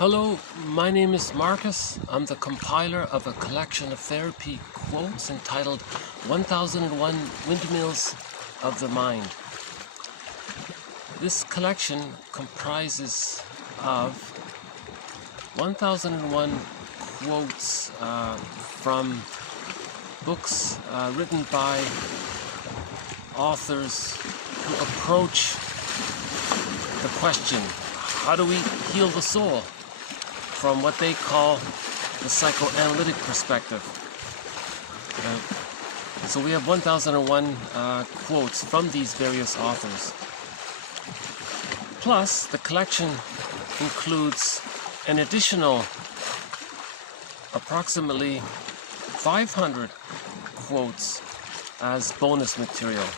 Hello, my name is Marcus. I'm the compiler of a collection of therapy quotes entitled 1001 Windmills of the Mind. This collection comprises of 1001 quotes from books written by authors who approach the question, how do we heal the soul, from what they call the psychoanalytic perspective. So we have 1001 quotes from these various authors. Plus, the collection includes an additional approximately 500 quotes as bonus material.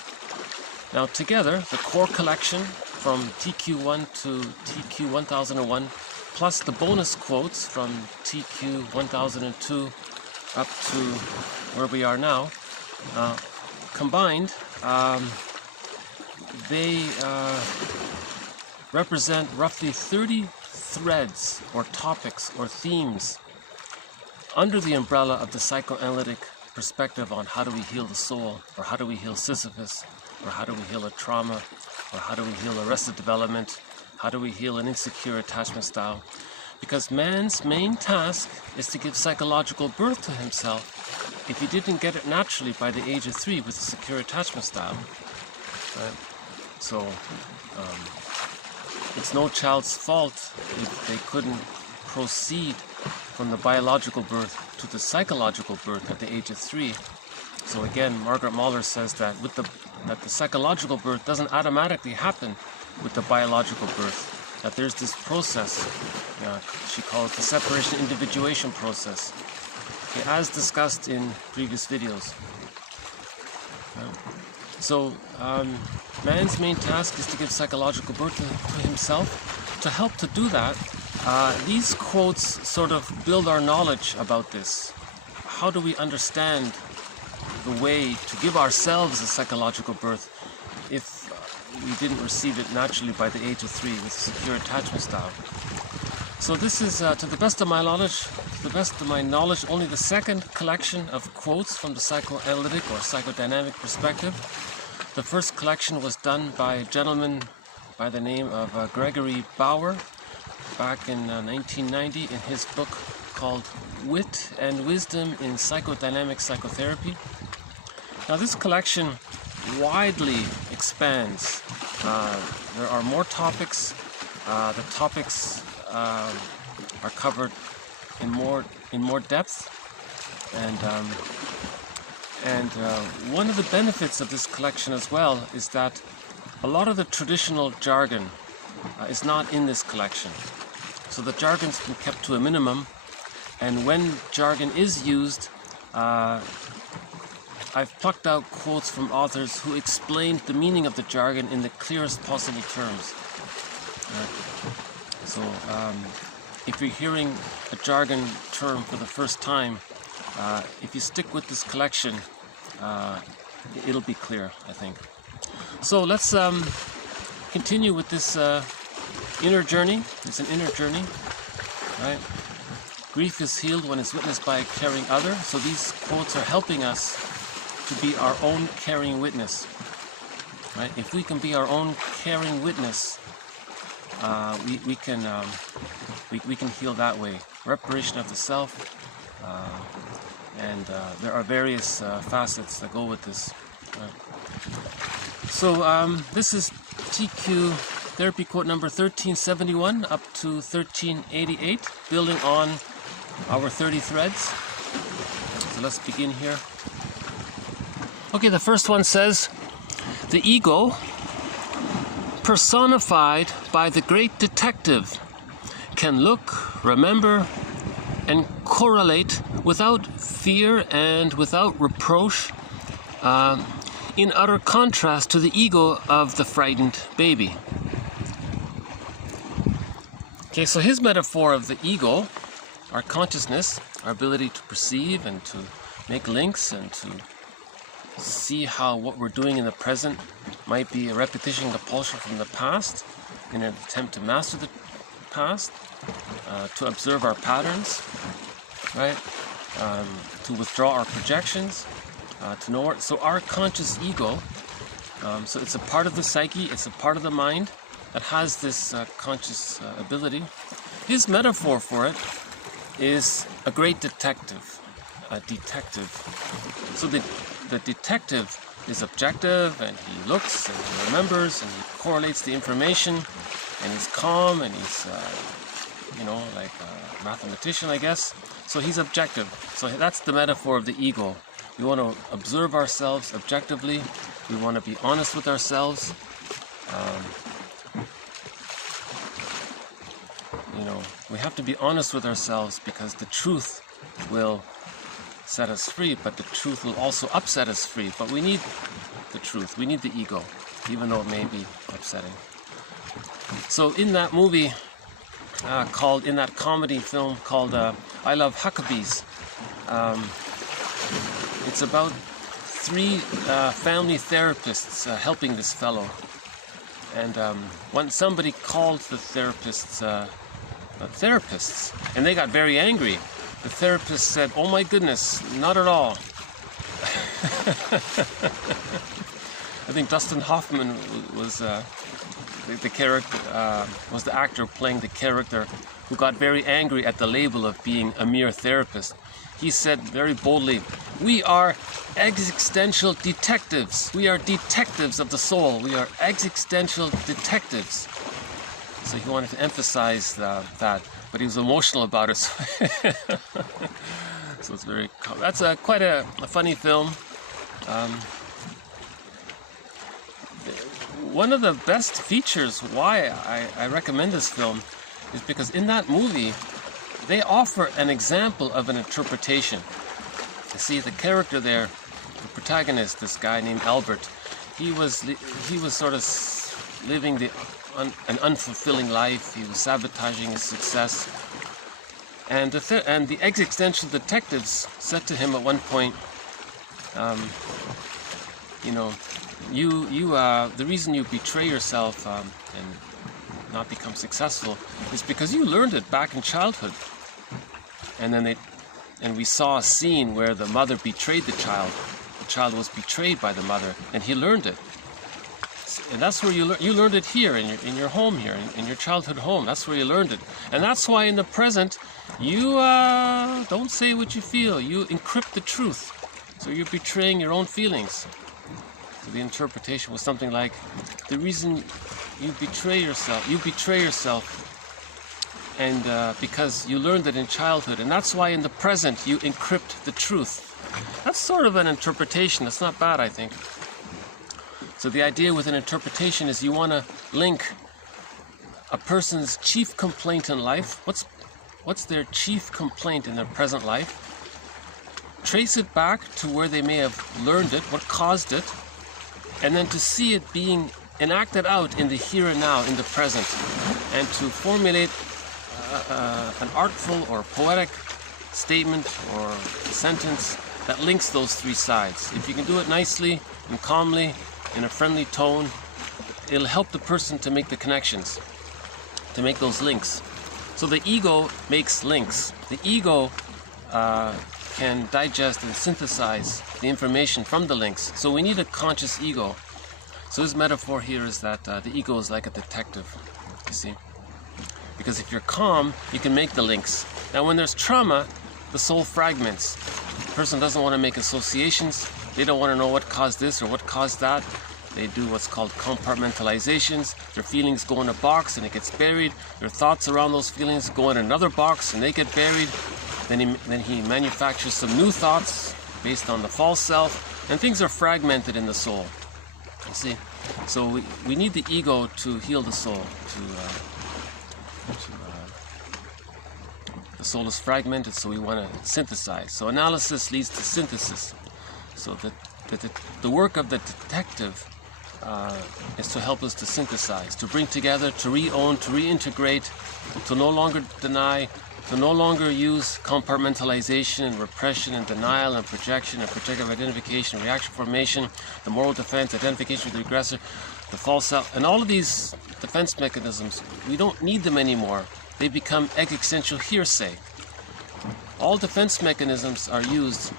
Now together, the core collection from TQ1 to TQ 1001 plus the bonus quotes from TQ 1002 up to where we are now, combined, they represent roughly 30 threads or topics or themes under the umbrella of the psychoanalytic perspective on how do we heal the soul, or how do we heal Sisyphus, or how do we heal a trauma, or how do we heal arrested development, how do we heal an insecure attachment style. Because man's main task is to give psychological birth to himself if he didn't get it naturally by the age of 3 with a secure attachment style. Right? So it's no child's fault if they couldn't proceed from the biological birth to the psychological birth at the age of 3. So again, Margaret Mahler says that that the psychological birth doesn't automatically happen with the biological birth, that there's this process, she calls the separation individuation process, okay, as discussed in previous videos. So man's main task is to give psychological birth to himself. To help to do that, these quotes sort of build our knowledge about this. How do we understand the way to give ourselves a psychological birth if we didn't receive it naturally by the age of 3 with secure attachment style? So this is, to the best of my knowledge, only the second collection of quotes from the psychoanalytic or psychodynamic perspective. The first collection was done by a gentleman by the name of Gregory Bauer back in 1990 in his book called Wit and Wisdom in Psychodynamic Psychotherapy. Now this collection widely expands. There are more topics. The topics are covered in more depth, and one of the benefits of this collection as well is that a lot of the traditional jargon is not in this collection. So the jargon's been kept to a minimum, and when jargon is used, I've plucked out quotes from authors who explained the meaning of the jargon in the clearest possible terms. So if you're hearing a jargon term for the first time, if you stick with this collection, it'll be clear, I think. So let's continue with this inner journey. It's an inner journey, right? Grief is healed when it's witnessed by a caring other. So these quotes are helping us to be our own caring witness, right? If we can be our own caring witness, we can heal that way. Reparation of the self, and there are various facets that go with this. So this is TQ therapy quote number 1371 up to 1388, building on our 30 threads. So let's begin here. Okay, the first one says, the ego, personified by the great detective, can look, remember, and correlate without fear and without reproach, in utter contrast to the ego of the frightened baby. Okay, so his metaphor of the ego, our consciousness, our ability to perceive and to make links and to see how what we're doing in the present might be a repetition compulsion from the past in an attempt to master the past. to observe our patterns, right? To withdraw our projections, to know so our conscious ego, so it's a part of the psyche, it's a part of the mind that has this conscious ability. His metaphor for it is a great detective, a detective. So the detective is objective, and he looks and he remembers and he correlates the information, and he's calm, and he's you know, like a mathematician, I guess. So he's objective. So that's the metaphor of the ego. We want to observe ourselves objectively. We want to be honest with ourselves. You know, we have to be honest with ourselves because the truth will set us free, but the truth will also upset us free. But we need the truth. We need the ego, even though it may be upsetting. So in that movie, in that comedy film called I Love Huckabees, it's about 3 family therapists helping this fellow. And when somebody called the therapists, and they got very angry. The therapist said, "Oh my goodness, not at all." I think Dustin Hoffman was the character, was the actor playing the character who got very angry at the label of being a mere therapist. He said very boldly, "We are existential detectives. We are detectives of the soul. We are existential detectives." So he wanted to emphasize that, but he was emotional about it. So it's very. That's quite a funny film. One of the best features why I recommend this film is because in that movie they offer an example of an interpretation. You see, the character there, the protagonist, this guy named Albert, he was sort of living an unfulfilling life. He was sabotaging his success, and the existential detectives said to him at one point, you know, the reason you betray yourself and not become successful is because you learned it back in childhood. And then we saw a scene where the mother betrayed the child. The child was betrayed by the mother, and he learned it. And that's where you learned it here in your home here, in your childhood home. That's where you learned it. And that's why in the present you don't say what you feel. You encrypt the truth. So you're betraying your own feelings. So the interpretation was something like, the reason you betray yourself, and because you learned it in childhood, and that's why in the present you encrypt the truth. That's sort of an interpretation. That's not bad, I think. So the idea with an interpretation is you want to link a person's chief complaint in life. What's their chief complaint in their present life? Trace it back to where they may have learned it, what caused it, and then to see it being enacted out in the here and now, in the present, and to formulate an artful or poetic statement or sentence that links those 3 sides. If you can do it nicely and calmly, in a friendly tone, it'll help the person to make the connections, to make those links. So the ego makes links. The ego can digest and synthesize the information from the links. So we need a conscious ego. So his metaphor here is that the ego is like a detective, you see. Because if you're calm, you can make the links. Now when there's trauma, the soul fragments. The person doesn't want to make associations. They don't want to know what caused this or what caused that. They do what's called compartmentalizations. Their feelings go in a box and it gets buried. Their thoughts around those feelings go in another box and they get buried. Then he manufactures some new thoughts based on the false self, and things are fragmented in the soul. You see? So we need the ego to heal the soul. The soul is fragmented, so we want to synthesize. So analysis leads to synthesis. So the work of the detective is to help us to synthesize, to bring together, to re-own, to reintegrate, to no longer deny, to no longer use compartmentalization and repression and denial and projection and projective identification, reaction formation, the moral defense, identification with the aggressor, the false self, and all of these defense mechanisms. We don't need them anymore. they become existential hearsay. All defense mechanisms are used.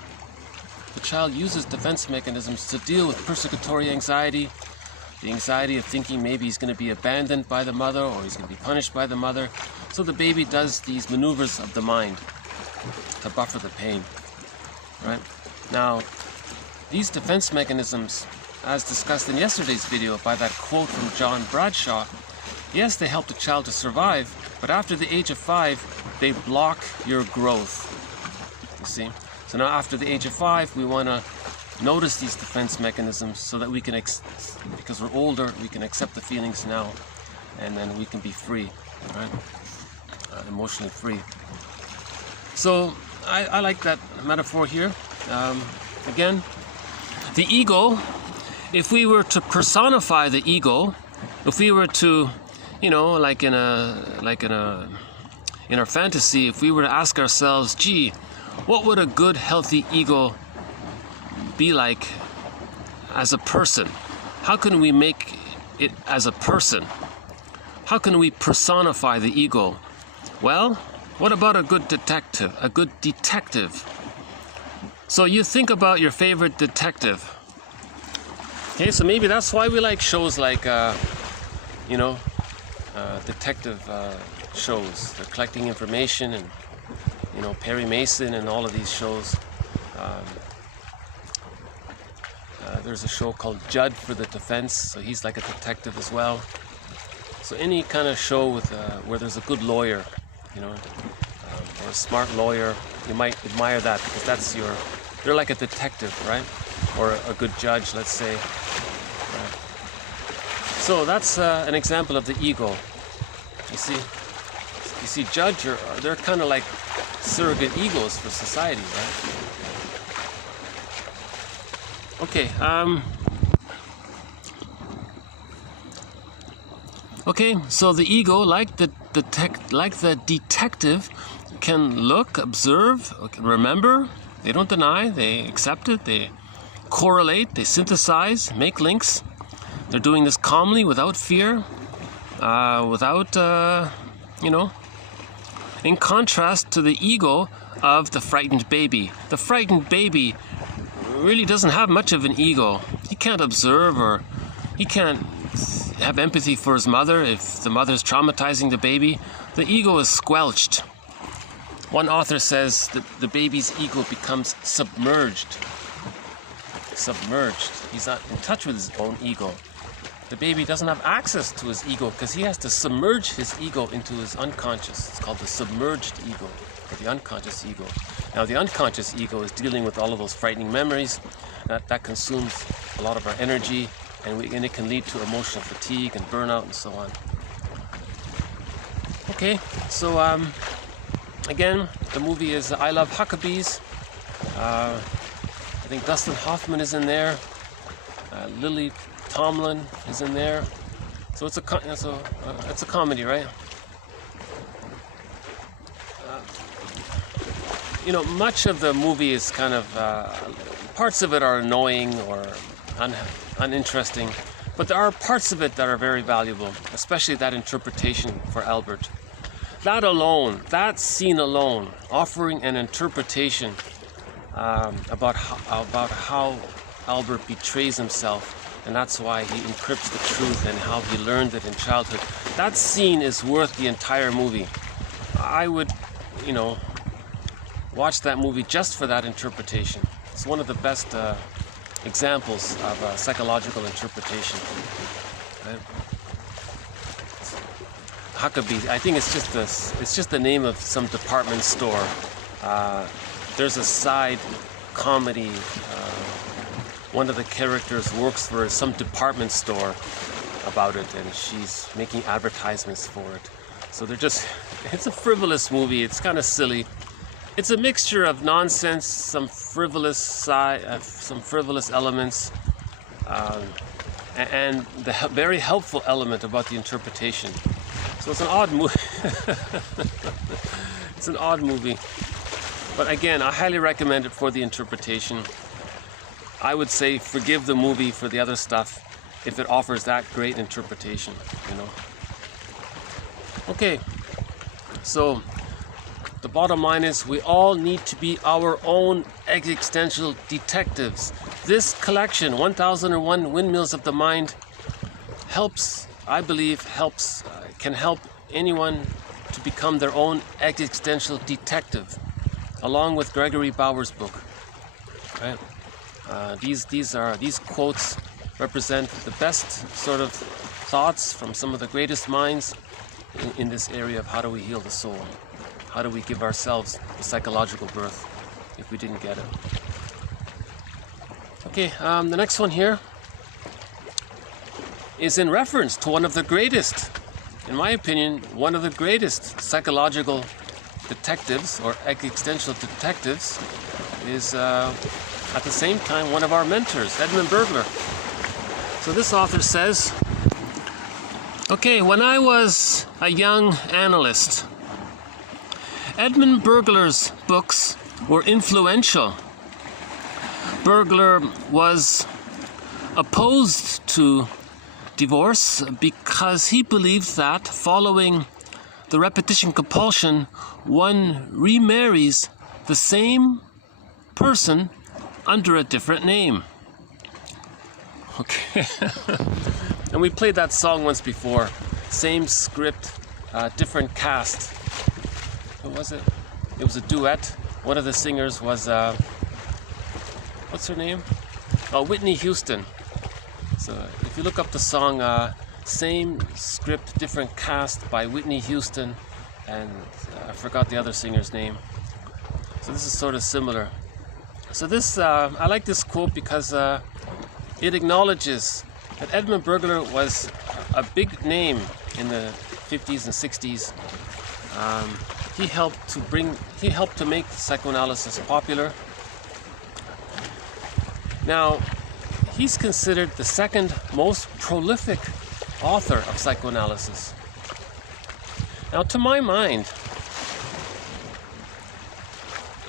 The child uses defense mechanisms to deal with persecutory anxiety, the anxiety of thinking maybe he's going to be abandoned by the mother or he's going to be punished by the mother. So the baby does these maneuvers of the mind to buffer the pain. Right? Now, these defense mechanisms, as discussed in yesterday's video by that quote from John Bradshaw, yes, they help the child to survive, but after the age of 5, they block your growth. You see? So now after the age of 5, we want to notice these defense mechanisms so that we can, because we're older, we can accept the feelings now, and then we can be free, right? Emotionally free. So I like that metaphor here. Again, the ego, if we were to personify the ego, if we were to, you know, like in our fantasy, if we were to ask ourselves, gee, what would a good, healthy ego be like as a person? How can we make it as a person? How can we personify the ego? Well, what about a good detective? A good detective. So you think about your favorite detective. Okay, so maybe that's why we like shows like, detective shows. They're collecting information, and, you know, Perry Mason and all of these shows. There's a show called Judd for the Defense, so he's like a detective as well. So any kind of show with where there's a good lawyer, you know, or a smart lawyer, you might admire that because they're like a detective, right? Or a good judge, let's say. Right? So that's an example of the ego. You see, judge, they're kind of like surrogate egos for society, right? Okay. Okay. So the ego, like the detective, can look, observe, remember. They don't deny. They accept it. They correlate. They synthesize. Make links. They're doing this calmly, without fear, without In contrast to the ego of the frightened baby. The frightened baby really doesn't have much of an ego. He can't observe, or he can't have empathy for his mother if the mother's traumatizing the baby. The ego is squelched. One author says that the baby's ego becomes submerged. Submerged. He's not in touch with his own ego. The baby doesn't have access to his ego because he has to submerge his ego into his unconscious. It's called the submerged ego, or the unconscious ego. Now, the unconscious ego is dealing with all of those frightening memories. That consumes a lot of our energy, and it can lead to emotional fatigue and burnout and so on. Okay, so again, the movie is I Love Huckabees. I think Dustin Hoffman is in there. Lily Tomlin is in there. So it's a comedy, right? Much of the movie is kind of parts of it are annoying or uninteresting, but there are parts of it that are very valuable, especially that interpretation for Albert. That alone, that scene alone, offering an interpretation about how Albert betrays himself, and that's why he encrypts the truth and how he learned it in childhood. That scene is worth the entire movie. I would, watch that movie just for that interpretation. It's one of the best examples of psychological interpretation. Right? Huckabee, I think it's just the name of some department store. There's a side comedy. One of the characters works for some department store about it, and she's making advertisements for it. So it's a frivolous movie. It's kind of silly. It's a mixture of nonsense, some frivolous elements, and the very helpful element about the interpretation. So it's an odd movie. It's an odd movie. But again, I highly recommend it for the interpretation. I would say forgive the movie for the other stuff if it offers that great interpretation, Okay. So the bottom line is we all need to be our own existential detectives. This collection, 1001 Windmills of the Mind, helps, I believe, can help anyone to become their own existential detective, along with Gregory Bauer's book. Right? These quotes represent the best sort of thoughts from some of the greatest minds in this area of how do we heal the soul. How do we give ourselves a psychological birth if we didn't get it? Okay, the next one here is in reference to one of the greatest, in my opinion, one of the greatest psychological detectives or existential detectives is at the same time one of our mentors, Edmund Bergler. So this author says, okay, when I was a young analyst, Edmund Bergler's books were influential. Bergler was opposed to divorce because he believed that following the repetition compulsion, one remarries the same person under a different name. Okay. And we played that song once before. Same script, different cast. What was it? It was a duet. One of the singers was, what's her name? Oh, Whitney Houston. So if you look up the song, same script, different cast by Whitney Houston, and I forgot the other singer's name. So this is sort of similar. So this, I like this quote because it acknowledges that Edmund Bergler was a big name in the 50s and 60s. He helped to make psychoanalysis popular. Now, he's considered the second most prolific author of psychoanalysis. Now, to my mind,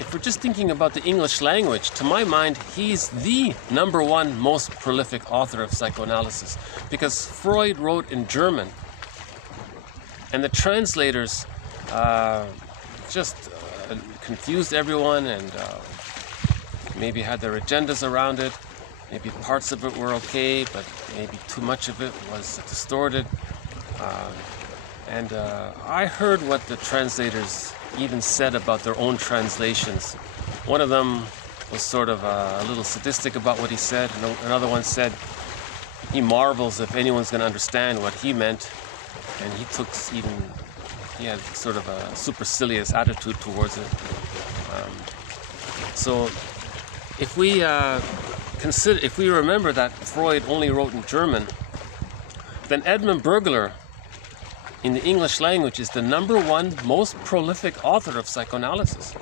if we're just thinking about the English language, to my mind, he's the #1 most prolific author of psychoanalysis, because Freud wrote in German, and the translators just confused everyone and maybe had their agendas around it. Maybe parts of it were okay, but maybe too much of it was distorted. And I heard what the translators even said about their own translations. One of them was sort of a little sadistic about what he said, and another one said he marvels if anyone's going to understand what he meant, and he had sort of a supercilious attitude towards it. So if we remember that Freud only wrote in German, then Edmund Bergler in the English language is the #1 most prolific author of psychoanalysis.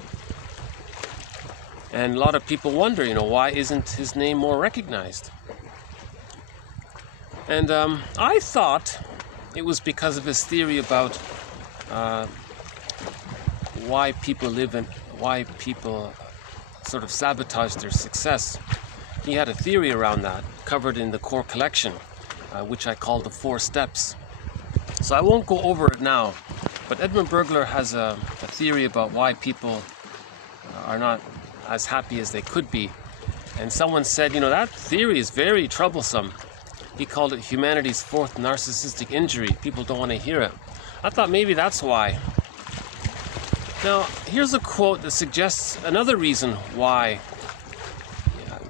And a lot of people wonder, why isn't his name more recognized? And I thought it was because of his theory about why people sort of sabotage their success. He had a theory around that, covered in the core collection, which I call the 4 steps. So I won't go over it now, but Edmund Bergler has a theory about why people are not as happy as they could be. And someone said, that theory is very troublesome. He called it humanity's 4th narcissistic injury. People don't want to hear it. I thought maybe that's why. Now, here's a quote that suggests another reason why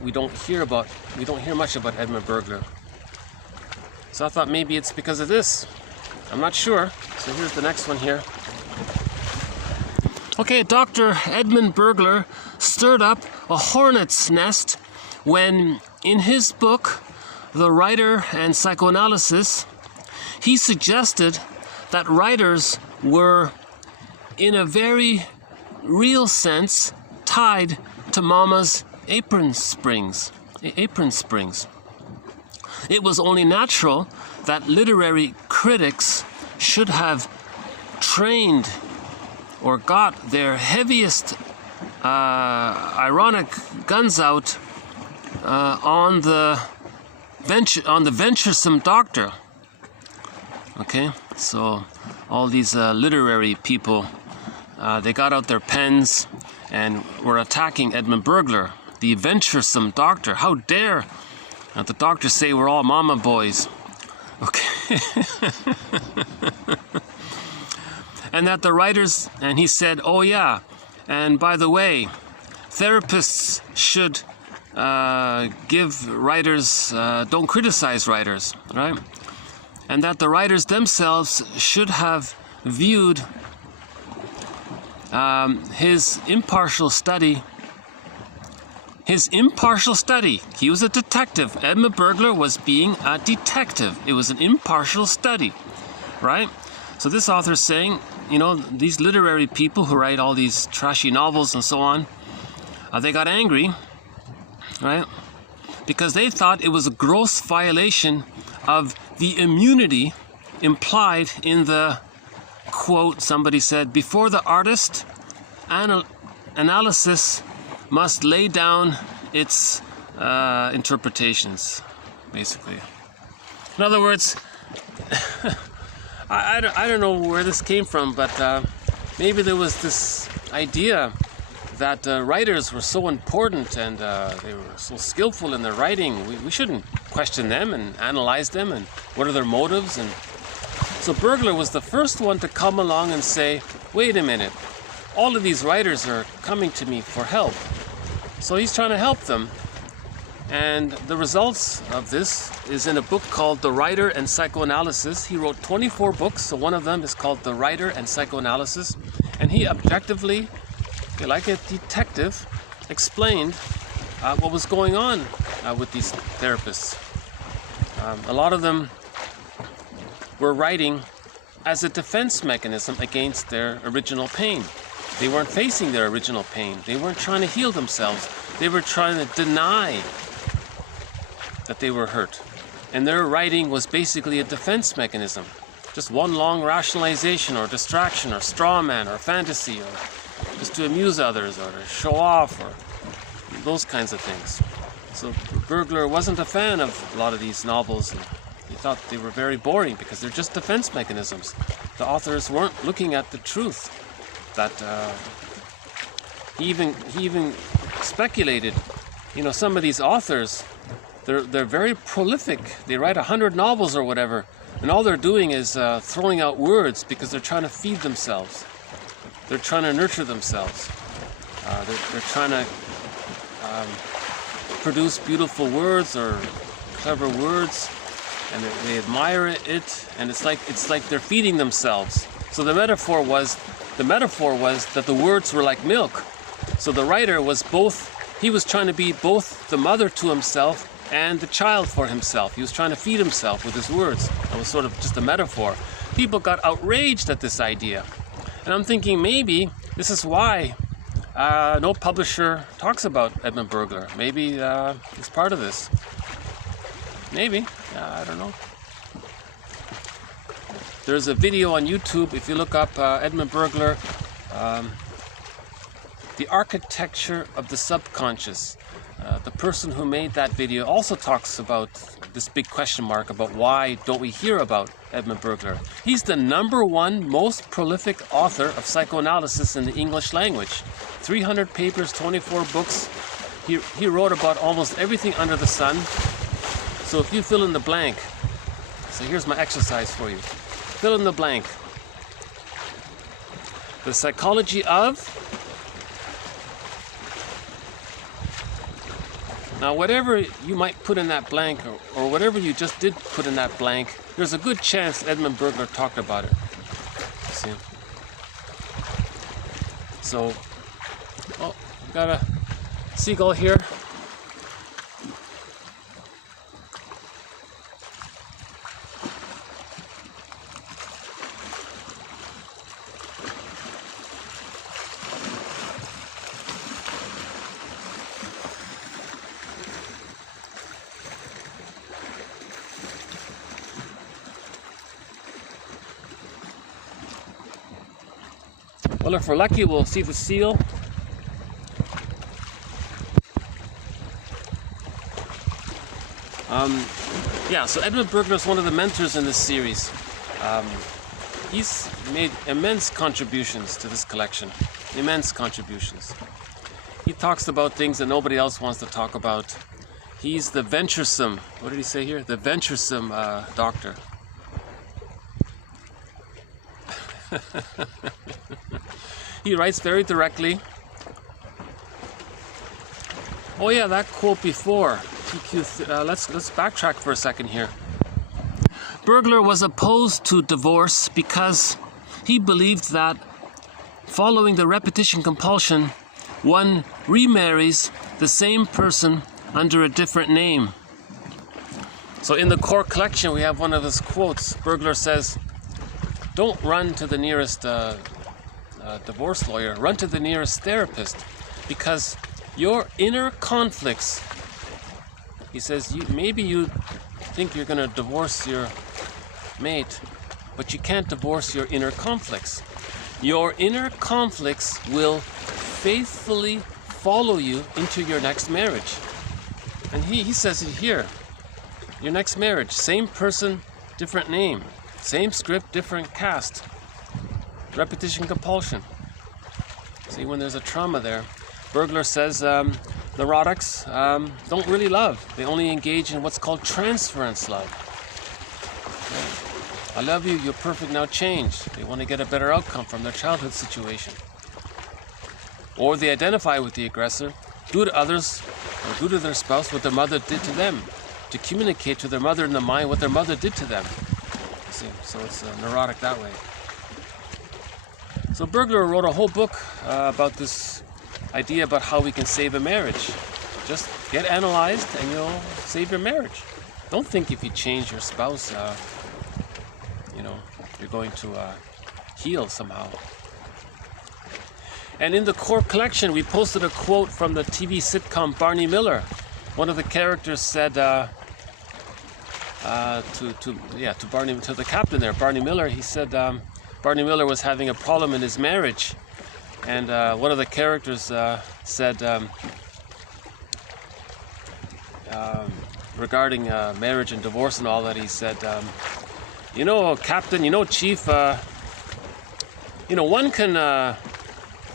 we don't hear much about Edmund Bergler. So I thought maybe it's because of this. I'm not sure. So here's the next one here. Okay, Dr. Edmund Bergler stirred up a hornet's nest when, in his book, The Writer and Psychoanalysis, he suggested that writers were, in a very real sense, tied to Mama's apron springs. It was only natural that literary critics should have trained or got their heaviest ironic guns out on the venturesome doctor. Okay, so all these literary people, they got out their pens and were attacking Edmund Bergler, the venturesome doctor. How dare the doctor say we're all mama boys? Okay. And that the writers, and he said, oh yeah, and by the way, therapists should give writers, don't criticize writers, right? And that the writers themselves should have viewed his impartial study. He was a detective. Edmund Bergler was being a detective. It was an impartial study, right? So this author is saying, you know, these literary people who write all these trashy novels and so on, they got angry, right? Because they thought it was a gross violation of the immunity implied in the quote. Somebody said, before the artist, analysis must lay down its interpretations, basically. In other words, I don't know where this came from, but maybe there was this idea that writers were so important and they were so skillful in their writing. We shouldn't question them and analyze them and what are their motives. And so Bergler was the first one to come along and say, wait a minute, all of these writers are coming to me for help. So he's trying to help them. And the results of this is in a book called The Writer and Psychoanalysis. He wrote 24 books, so one of them is called The Writer and Psychoanalysis. And he objectively, like a detective, explained what was going on with these therapists. A lot of them were writing as a defense mechanism against their original pain. They weren't facing their original pain. They weren't trying to heal themselves. They were trying to deny that they were hurt. And their writing was basically a defense mechanism. Just one long rationalization or distraction or straw man or fantasy or just to amuse others or to show off or those kinds of things. So Bergler wasn't a fan of a lot of these novels, and he thought they were very boring because they're just defense mechanisms. The authors weren't looking at the truth. That he even speculated, you know, some of these authors, they're very prolific. They write 100 novels or whatever, and all they're doing is throwing out words because they're trying to feed themselves. They're trying to nurture themselves. They're trying to produce beautiful words or clever words, and they admire it, and it's like they're feeding themselves. So the metaphor was that the words were like milk. So the writer was he was trying to be both the mother to himself and the child for himself. He was trying to feed himself with his words. It was sort of just a metaphor. People got outraged at this idea. And I'm thinking maybe this is why no publisher talks about Edmund Bergler. Maybe he's part of this. Maybe. I don't know. There's a video on YouTube, if you look up Edmund Bergler, The Architecture of the Subconscious. The person who made that video also talks about this big question mark about why don't we hear about Edmund Bergler. He's the #1 most prolific author of psychoanalysis in the English language. 300 papers, 24 books. He wrote about almost everything under the sun. So if you fill in the blank, so here's my exercise for you. Fill in the blank. The psychology of. Now, whatever you might put in that blank, or whatever you just did put in that blank, there's a good chance Edmund Bergler talked about it. See? So, oh, got a seagull here. Well, if we're lucky, we'll see the seal. Yeah, so Edmund Bergler is one of the mentors in this series. he's made immense contributions to this collection. Immense contributions. He talks about things that nobody else wants to talk about. He's the venturesome, what did he say here? The venturesome doctor. He writes very directly. Oh yeah, that quote before. TQ, let's backtrack for a second here. Bergler was opposed to divorce because he believed that following the repetition compulsion, one remarries the same person under a different name. So in the core collection, we have one of his quotes. Bergler says, don't run to the nearest divorce lawyer, run to the nearest therapist, because your inner conflicts, he says, maybe you think you're going to divorce your mate, but you can't divorce your inner conflicts. Your inner conflicts will faithfully follow you into your next marriage. And he says it here. Your next marriage, same person, different name. Same script, different cast. Repetition compulsion. See, when there's a trauma there. Bergler says neurotics don't really love. They only engage in what's called transference love. Okay. I love you, you're perfect, now change. They want to get a better outcome from their childhood situation. Or they identify with the aggressor, do to others, or do to their spouse what their mother did to them, to communicate to their mother in the mind what their mother did to them. See, so it's neurotic that way. So Bergler wrote a whole book about this idea about how we can save a marriage. Just get analyzed and you'll save your marriage. Don't think if you change your spouse, you're going to heal somehow. And in the core collection, we posted a quote from the TV sitcom Barney Miller. One of the characters said to the captain there, Barney Miller. He said Barney Miller was having a problem in his marriage, and one of the characters said regarding marriage and divorce and all that. He said, Captain, Chief, one can.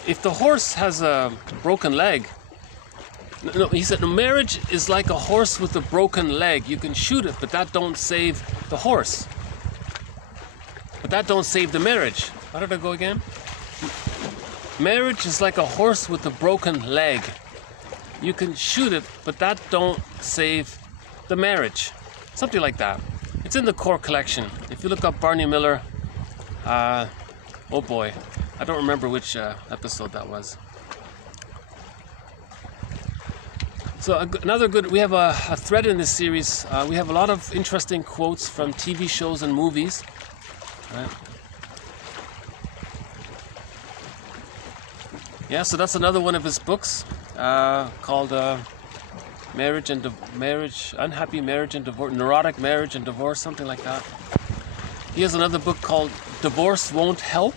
If the horse has a broken leg, he said, no, marriage is like a horse with a broken leg. You can shoot it, but that don't save the horse. But that don't save the marriage. How did I go again? Marriage is like a horse with a broken leg. You can shoot it, but that don't save the marriage. Something like that. It's in the core collection. If you look up Barney Miller, oh boy. I don't remember which episode that was. So we have a thread in this series. We have a lot of interesting quotes from TV shows and movies. Right? Yeah, so that's another one of his books called Unhappy Marriage and Divorce, Neurotic Marriage and Divorce, something like that. He has another book called Divorce Won't Help.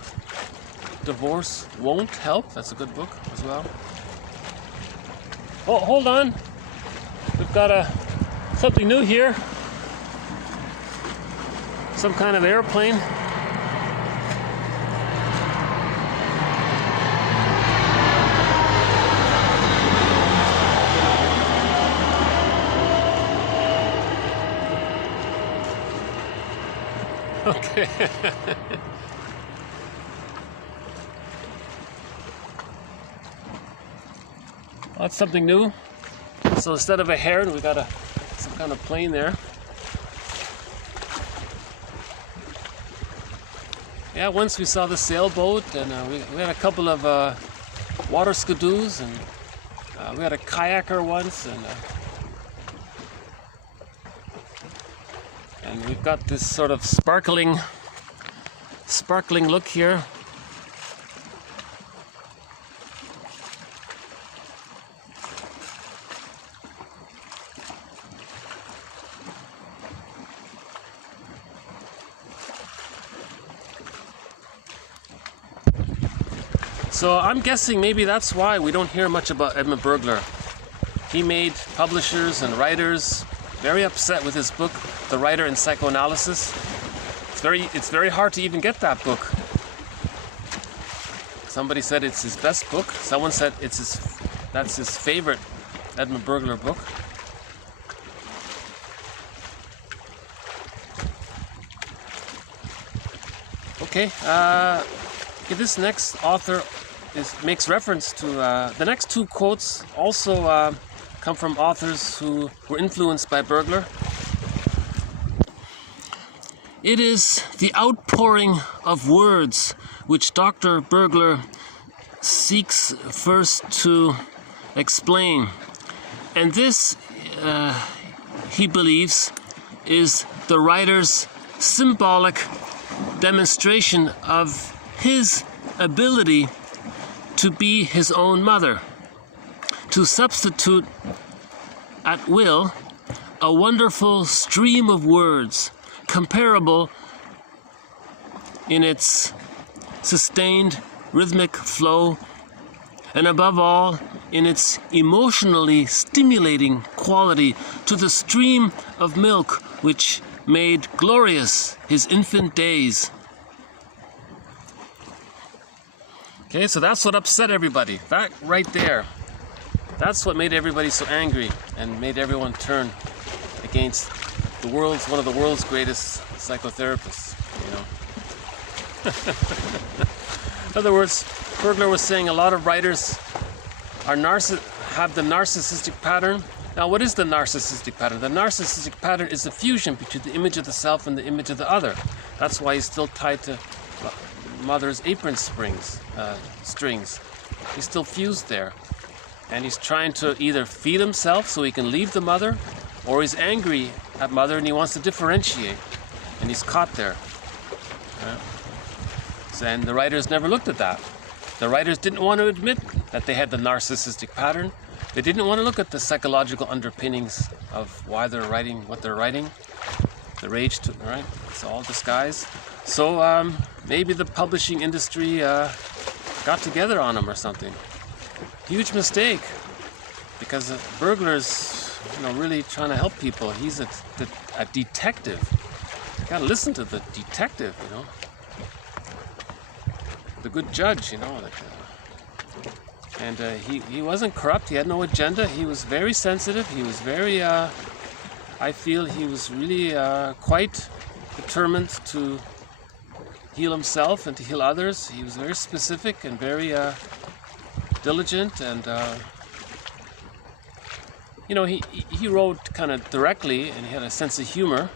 Divorce Won't Help. That's a good book as well. Oh, hold on. We've got something new here. Some kind of airplane. Okay. That's something new. So instead of a heron, we got some kind of plane there. Yeah, once we saw the sailboat, and we had a couple of water skidoos, and we had a kayaker once, and we've got this sort of sparkling look here. So I'm guessing maybe that's why we don't hear much about Edmund Bergler. He made publishers and writers very upset with his book, The Writer and Psychoanalysis. It's very hard to even get that book. Somebody said it's his best book. Someone said that's his favorite Edmund Bergler book. Okay, this next author makes reference to the next two quotes also come from authors who were influenced by Bergler. It is the outpouring of words which Dr. Bergler seeks first to explain. And this, he believes, is the writer's symbolic demonstration of his ability to be his own mother, to substitute at will a wonderful stream of words comparable in its sustained rhythmic flow, and above all in its emotionally stimulating quality, to the stream of milk which made glorious his infant days. Okay, so that's what upset everybody. That right there, that's what made everybody so angry and made everyone turn against one of the world's greatest psychotherapists, you know. In other words, Bergler was saying a lot of writers have the narcissistic pattern. Now, what is the narcissistic pattern? The narcissistic pattern is the fusion between the image of the self and the image of the other. That's why he's still tied to mother's apron strings. He's still fused there. And he's trying to either feed himself so he can leave the mother, or he's angry at mother and he wants to differentiate. And he's caught there. And the writers never looked at that. The writers didn't want to admit that they had the narcissistic pattern. They didn't want to look at the psychological underpinnings of why they're writing what they're writing. The rage to, right? It's all disguise. So maybe the publishing industry got together on them or something. Huge mistake, because Bergler's, really trying to help people. He's a detective. You gotta listen to the detective, the good judge, and he wasn't corrupt. He had no agenda. He was very sensitive. He was very, I feel he was really quite determined to heal himself and to heal others. He was very specific and very diligent, and he wrote kind of directly, and he had a sense of humor.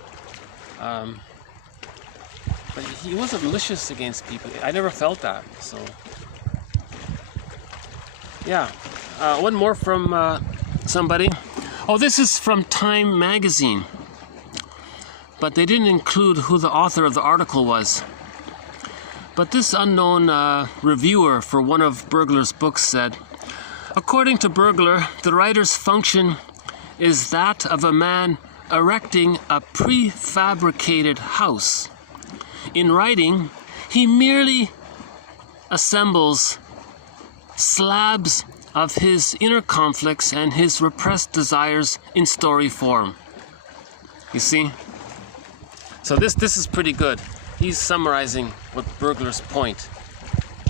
But he wasn't malicious against people. I never felt that. So, yeah. One more from somebody. Oh, this is from Time magazine. But they didn't include who the author of the article was. But this unknown reviewer for one of Bergler's books said, according to Bergler, the writer's function is that of a man erecting a prefabricated house. In writing, he merely assembles slabs of his inner conflicts and his repressed desires in story form. You see? So this is pretty good. He's summarizing what Bergler's point,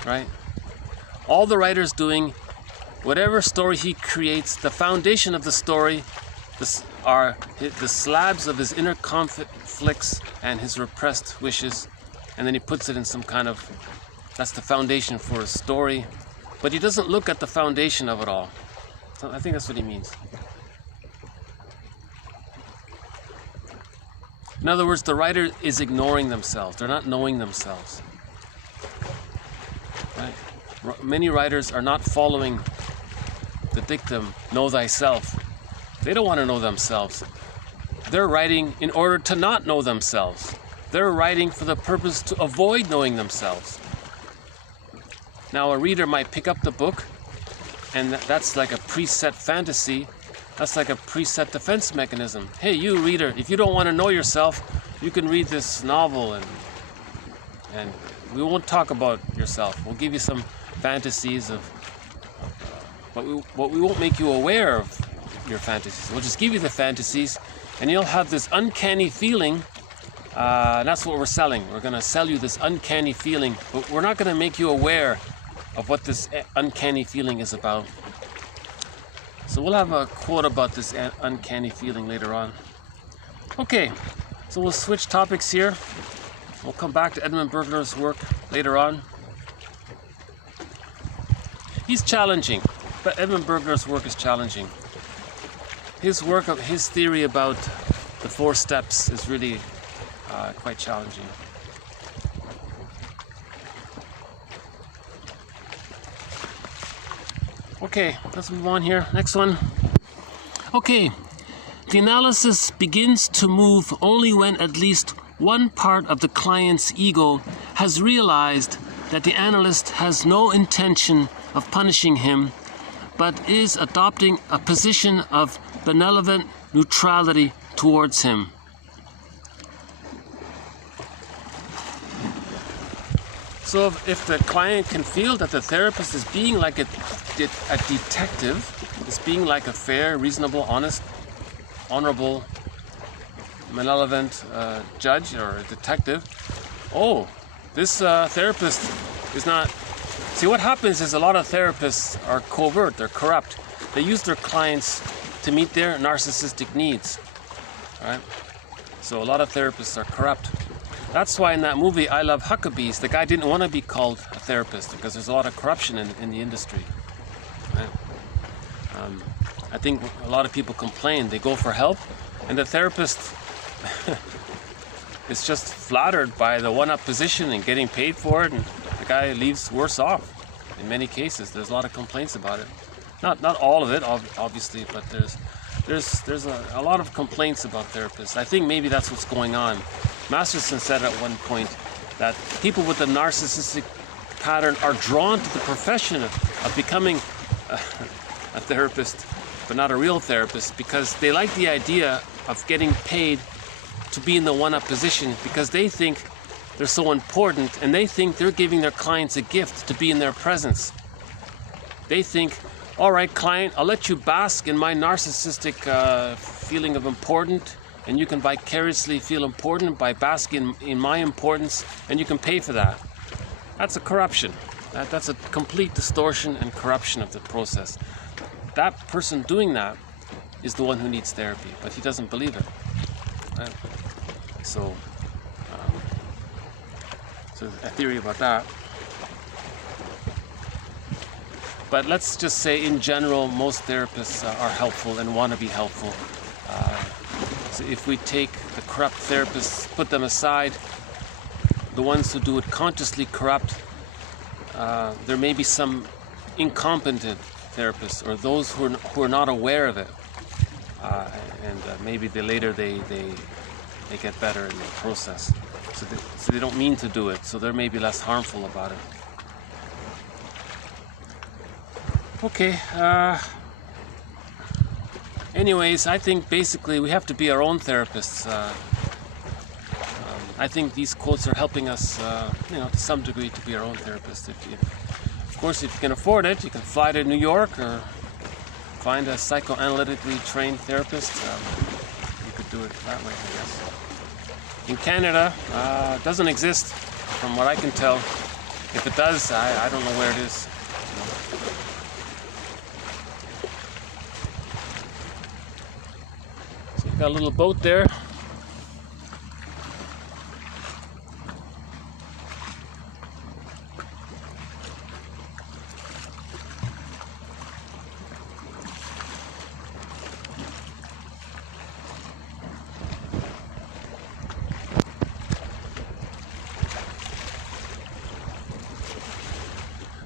right? All the writer's doing, whatever story he creates, the foundation of the story are the slabs of his inner conflicts and his repressed wishes, and then he puts it in some kind of, that's the foundation for a story, but he doesn't look at the foundation of it all. So I think that's what he means. In other words, the writer is ignoring themselves. They're not knowing themselves. Right? Many writers are not following the dictum, know thyself. They don't want to know themselves. They're writing in order to not know themselves. They're writing for the purpose to avoid knowing themselves. Now, a reader might pick up the book, and that's like a preset fantasy. That's like a preset defense mechanism. Hey, you reader, if you don't want to know yourself, you can read this novel, and we won't talk about yourself. We'll give you some fantasies but we won't make you aware of your fantasies. We'll just give you the fantasies, and you'll have this uncanny feeling That's what we're selling. We're going to sell you this uncanny feeling, but we're not going to make you aware of what this uncanny feeling is about. So we'll have a quote about this uncanny feeling later on. Okay, so we'll switch topics here. We'll come back to Edmund Bergler's work later on. He's challenging, but Edmund Bergler's work is challenging. His work, his theory about the 4 steps is really quite challenging. Okay, let's move on here. Next one. Okay, the analysis begins to move only when at least one part of the client's ego has realized that the analyst has no intention of punishing him, but is adopting a position of benevolent neutrality towards him. So if the client can feel that the therapist is being like a detective, is being like a fair, reasonable, honest, honorable, malevolent judge or a detective, oh, this therapist is not... See, what happens is a lot of therapists are covert, they're corrupt. They use their clients to meet their narcissistic needs, right? So a lot of therapists are corrupt. That's why in that movie, I Love Huckabees, the guy didn't want to be called a therapist because there's a lot of corruption in the industry, right? I think a lot of people complain, they go for help, and the therapist is just flattered by the one-up position and getting paid for it, and the guy leaves worse off. In many cases, there's a lot of complaints about it. Not all of it, obviously, but there's a lot of complaints about therapists. I think maybe that's what's going on. Masterson said at one point that people with the narcissistic pattern are drawn to the profession of becoming a therapist, but not a real therapist, because they like the idea of getting paid to be in the one-up position, because they think they're so important and they think they're giving their clients a gift to be in their presence. They think, all right, client, I'll let you bask in my narcissistic feeling of important, and you can vicariously feel important by basking in my importance, and you can pay for that. That's a corruption. That's a complete distortion and corruption of the process. That person doing that is the one who needs therapy, but he doesn't believe it. Right? So a theory about that. But let's just say in general, most therapists are helpful and want to be helpful. So if we take the corrupt therapists, put them aside, the ones who do it consciously corrupt, there may be some incompetent therapists or those who are not aware of it. And maybe later they get better in the process. So they don't mean to do it, so they're maybe less harmful about it. Okay, anyways, I think basically we have to be our own therapists. I think these quotes are helping us, to some degree to be our own therapists. Of course, if you can afford it, you can fly to New York or find a psychoanalytically trained therapist. You could do it that way, I guess. In Canada, it doesn't exist, from what I can tell. If it does, I don't know where it is. So we've got a little boat there.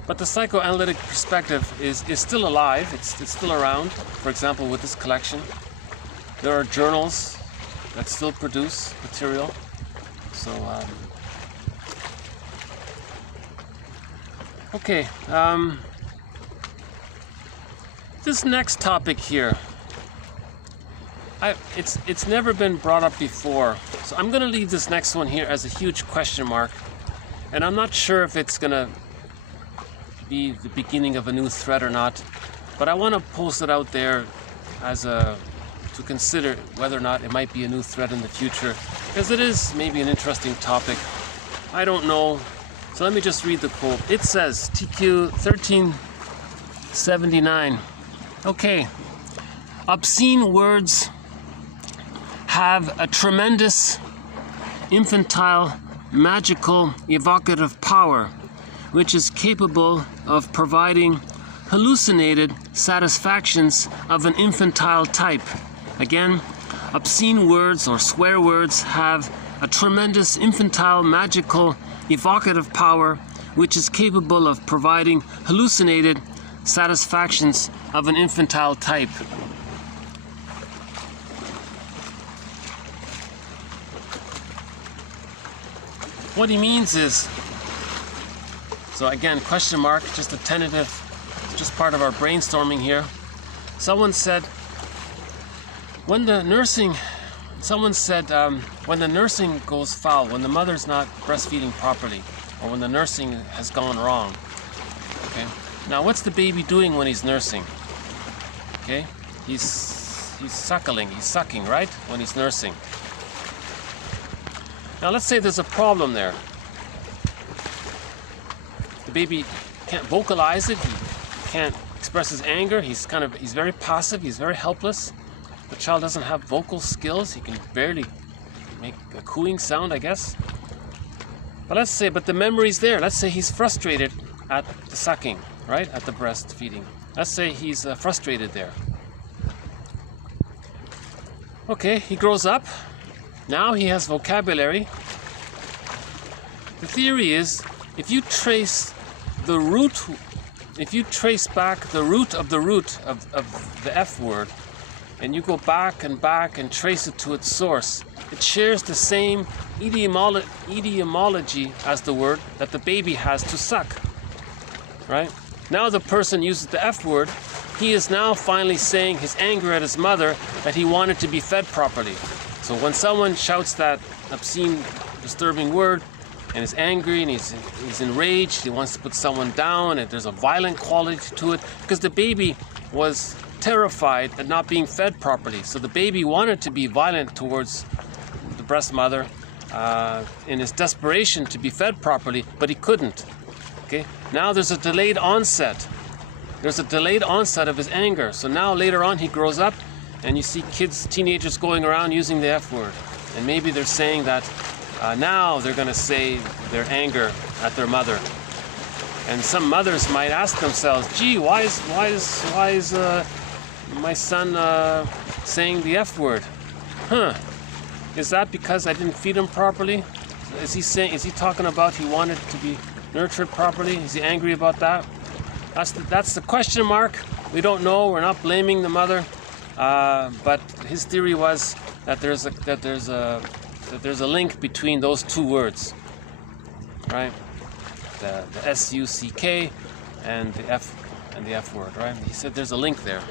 But the psychoanalytic perspective is still alive, it's still around. For example, with this collection, there are journals that still produce material. So, okay, this next topic here, it's never been brought up before. So I'm gonna leave this next one here as a huge question mark. And I'm not sure if it's gonna be the beginning of a new thread or not, but I want to post it out there as to consider whether or not it might be a new thread in the future. because it is maybe an interesting topic. I don't know. So let me just read the quote. It says, TQ 1379. Okay. Obscene words have a tremendous infantile, magical, evocative power, which is capable of providing hallucinated satisfactions of an infantile type. Again, obscene words or swear words have a tremendous infantile, magical, evocative power, which is capable of providing hallucinated satisfactions of an infantile type. What he means is, so again, question mark, just a tentative, just part of our brainstorming here. Someone said, when the nursing goes foul, when the mother's not breastfeeding properly, or when the nursing has gone wrong, okay? Now, what's the baby doing when he's nursing? Okay, he's suckling, he's sucking, right? When he's nursing. Now, let's say there's a problem there. The baby can't vocalize it, he can't express his anger, he's very passive, he's very helpless. The child doesn't have vocal skills, he can barely make a cooing sound, I guess. But the memory's there. Let's say he's frustrated at the sucking, right? At the breastfeeding. Let's say he's frustrated there. Okay, he grows up. Now he has vocabulary. The theory is, if you trace back the root of the F word, and you go back and trace it to its source, it shares the same etymology as the word that the baby has to suck, right? Now the person uses the F word, he is now finally saying his anger at his mother that he wanted to be fed properly. So when someone shouts that obscene, disturbing word, and is angry and he's enraged, he wants to put someone down, and there's a violent quality to it, because the baby was terrified at not being fed properly. So the baby wanted to be violent towards the breast mother in his desperation to be fed properly, but he couldn't. Okay? Now there's a delayed onset. There's a delayed onset of his anger. So now later on he grows up and you see teenagers going around using the F word. And maybe they're saying that now they're going to say their anger at their mother. And some mothers might ask themselves, gee, why is my son saying the F word? Is that because I didn't feed him properly? Is he talking about he wanted to be nurtured properly? Is he angry about that? That's the question mark. We don't know. We're not blaming the mother. But his theory was that there's a link between those two words, right? The S-U-C-K and the F word, right? He said there's a link there.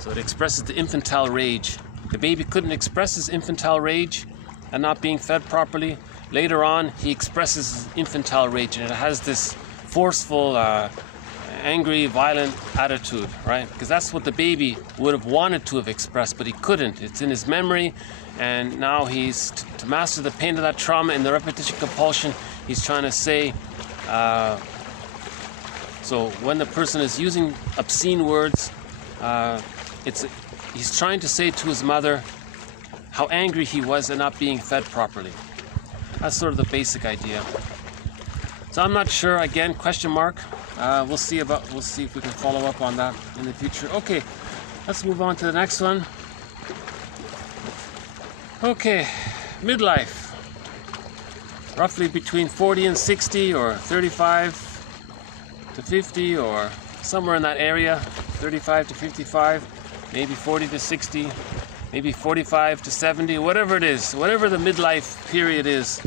So it expresses the infantile rage. The baby couldn't express his infantile rage and not being fed properly. Later on, he expresses his infantile rage, and it has this forceful, angry, violent attitude, right? Because that's what the baby would have wanted to have expressed, but he couldn't. It's in his memory, and now he's to master the pain of that trauma in the repetition compulsion. He's trying to say, so when the person is using obscene words, he's trying to say to his mother how angry he was at not being fed properly. That's sort of the basic idea. So I'm not sure. Again, question mark. We'll see if we can follow up on that in the future. Okay, let's move on to the next one. Okay, midlife. Roughly between 40 and 60, or 35 to 50, or somewhere in that area. 35 to 55, maybe 40 to 60, maybe 45 to 70, whatever it is, whatever the midlife period is.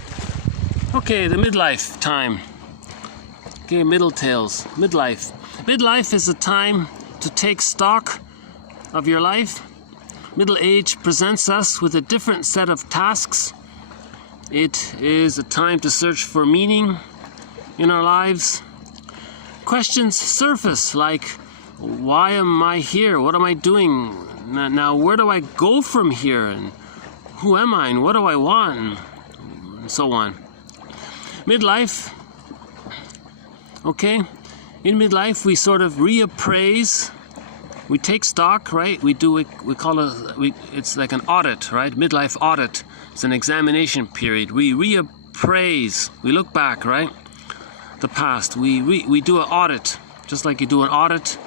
Okay, the midlife time. Okay, middle tales. Midlife. Midlife is a time to take stock of your life. Middle age presents us with a different set of tasks. It is a time to search for meaning in our lives. Questions surface like, why am I here? What am I doing? Now where do I go from here? And who am I and what do I want, and so on. Midlife, okay, in midlife we sort of reappraise, we take stock, right? We call it, it's like an audit, right? Midlife audit, it's an examination period. We reappraise, we look back, right? The past, we do an audit, just like you do an audit,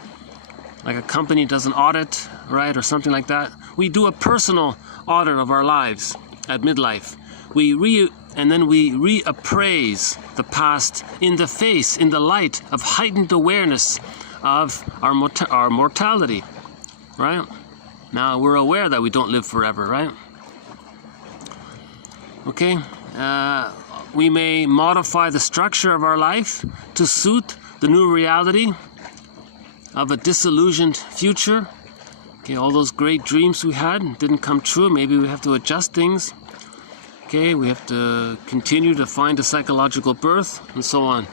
like a company does an audit, right, or something like that. We do a personal audit of our lives at midlife. And then we reappraise the past in the light of heightened awareness of our mortality, right? Now we're aware that we don't live forever, right? Okay. We may modify the structure of our life to suit the new reality of a disillusioned future. Okay, all those great dreams we had didn't come true. Maybe we have to adjust things. Okay, we have to continue to find a psychological birth, and so on.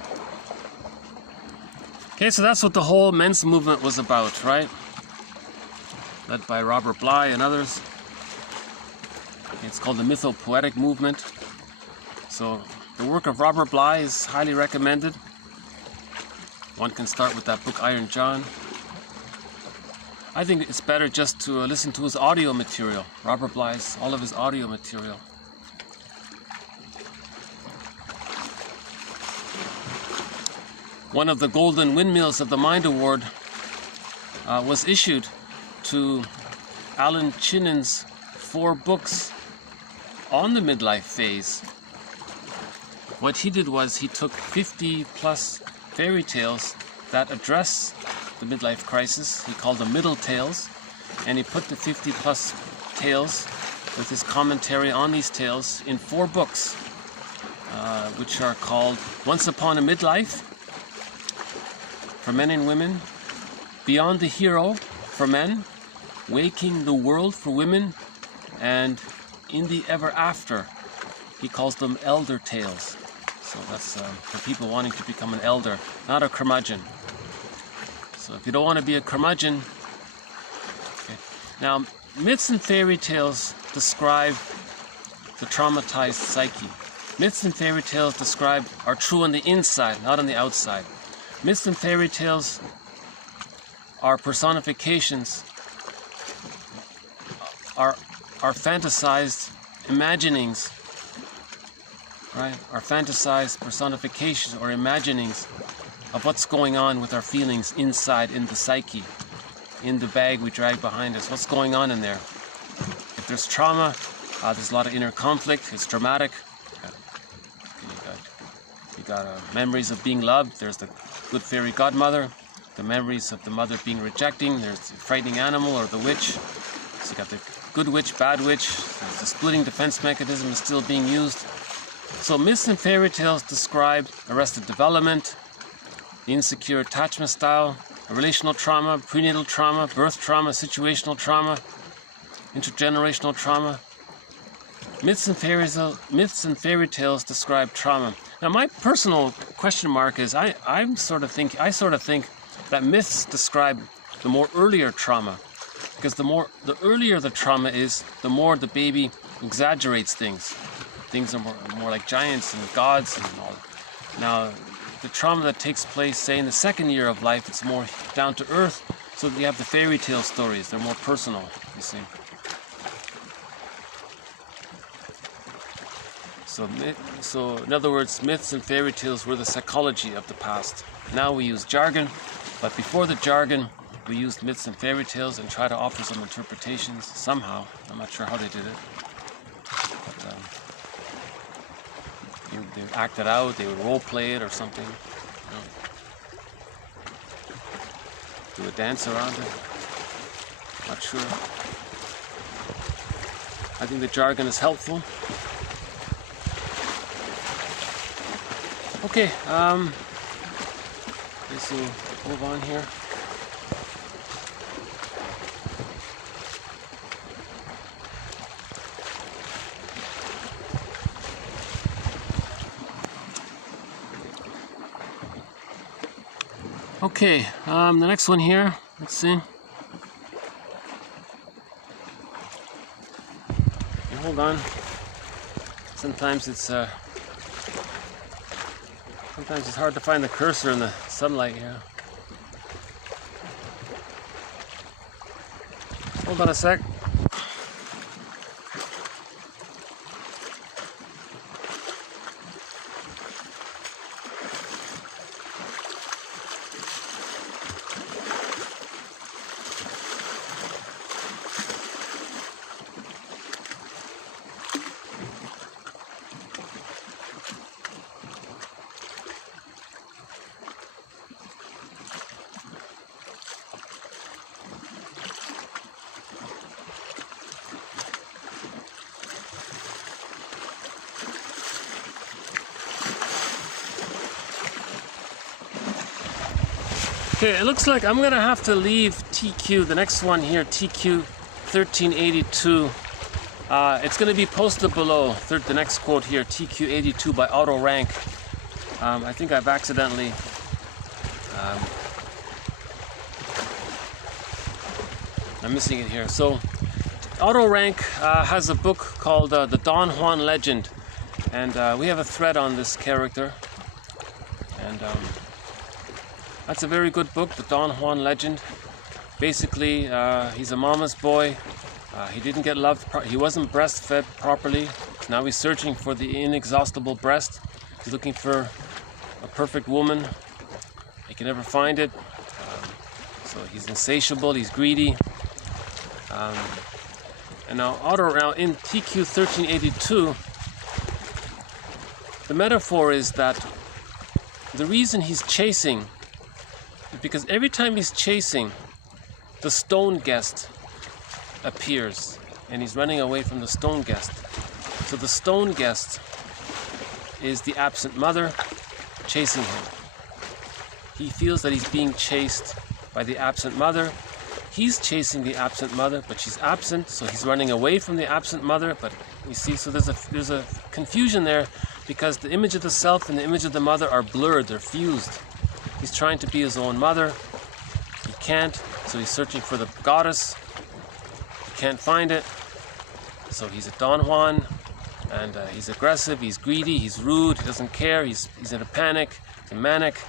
Okay, so that's what the whole men's movement was about, right? Led by Robert Bly and others. It's called the Mythopoetic Movement. So the work of Robert Bly is highly recommended. One can start with that book Iron John. I think it's better just to listen to his audio material. Robert Bly's, all of his audio material. One of the Golden Windmills of the Mind Award was issued to Alan Chinnon's 4 books on the midlife phase. What he did was he took 50 plus fairy tales that address the midlife crisis. He called them middle tales, and he put the 50 plus tales with his commentary on these tales in 4 books, which are called Once Upon a Midlife for men and women, Beyond the Hero for men, Waking the World for women, and In the Ever After. He calls them elder tales. So that's for people wanting to become an elder, not a curmudgeon. So if you don't want to be a curmudgeon, okay. Now, myths and fairy tales describe the traumatized psyche. Myths and fairy tales are true on the inside, not on the outside. Myths and fairy tales are personifications, are fantasized imaginings, right? Are fantasized personifications or imaginings of what's going on with our feelings inside in the psyche, in the bag we drag behind us. What's going on in there? If there's trauma, there's a lot of inner conflict. It's dramatic. You got memories of being loved. There's the good fairy godmother. The memories of the mother being rejecting. There's the frightening animal or the witch. So you got the good witch, bad witch. The splitting defense mechanism is still being used. So myths and fairy tales describe arrested development, the insecure attachment style, relational trauma, prenatal trauma, birth trauma, situational trauma, intergenerational trauma. Myths and fairy tales describe trauma. Now, my personal question mark is I sort of think that myths describe the more earlier trauma, because the earlier the trauma is, the more the baby exaggerates things. Things are more like giants and gods and all. Now, the trauma that takes place, say, in the second year of life, it's more down to earth. So you have the fairy tale stories. They're more personal, you see. So in other words, myths and fairy tales were the psychology of the past. Now we use jargon, but before the jargon, we used myths and fairy tales and try to offer some interpretations somehow. I'm not sure how they did it. But, they would act it out, they would role play it or something. You know. Do a dance around it. Not sure. I think the jargon is helpful. Okay, let's move on here. Okay, the next one here, let's see. hold on. Sometimes it's hard to find the cursor in the sunlight here. Hold on a sec. Okay, it looks like I'm gonna have to leave TQ, the next one here, TQ 1382. It's gonna be posted below, the next quote here, TQ 82 by auto rank. I think I've accidentally I'm missing it here. So auto rank has a book called The Don Juan Legend, and we have a thread on this character, and that's a very good book, The Don Juan Legend. Basically, he's a mama's boy. He didn't get loved. He wasn't breastfed properly. Now he's searching for the inexhaustible breast. He's looking for a perfect woman. He can never find it. So he's insatiable. He's greedy. And now in TQ 1382, the metaphor is that the reason he's chasing, because every time he's chasing, the stone guest appears, and he's running away from the stone guest. So the stone guest is the absent mother chasing him. He feels that he's being chased by the absent mother. He's chasing the absent mother, but she's absent, so he's running away from the absent mother. But you see, so there's a confusion there, because the image of the self and the image of the mother are blurred, they're fused. He's trying to be his own mother. He can't, so he's searching for the goddess. He can't find it. So he's a Don Juan, and he's aggressive, he's greedy, he's rude, he doesn't care, he's in a panic, he's manic,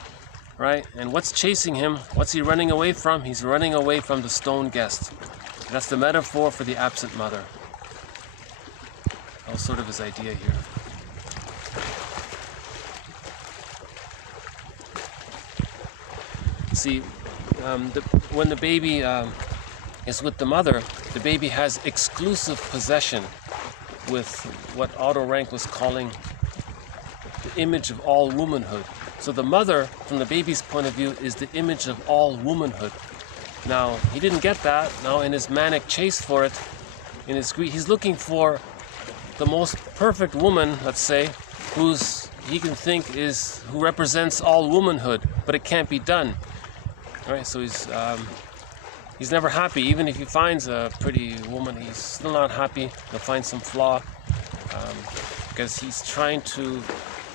right? And what's chasing him? What's he running away from? He's running away from the stone guest. That's the metaphor for the absent mother. That was sort of his idea here. See, when the baby is with the mother, the baby has exclusive possession with what auto rank was calling the image of all womanhood. So the mother, from the baby's point of view, is the image of all womanhood. Now, he didn't get that. Now, in his manic chase for it, in his greed, he's looking for the most perfect woman, let's say, he can think who represents all womanhood, but it can't be done. Right, so he's never happy. Even if he finds a pretty woman, he's still not happy. He'll find some flaw, because he's trying to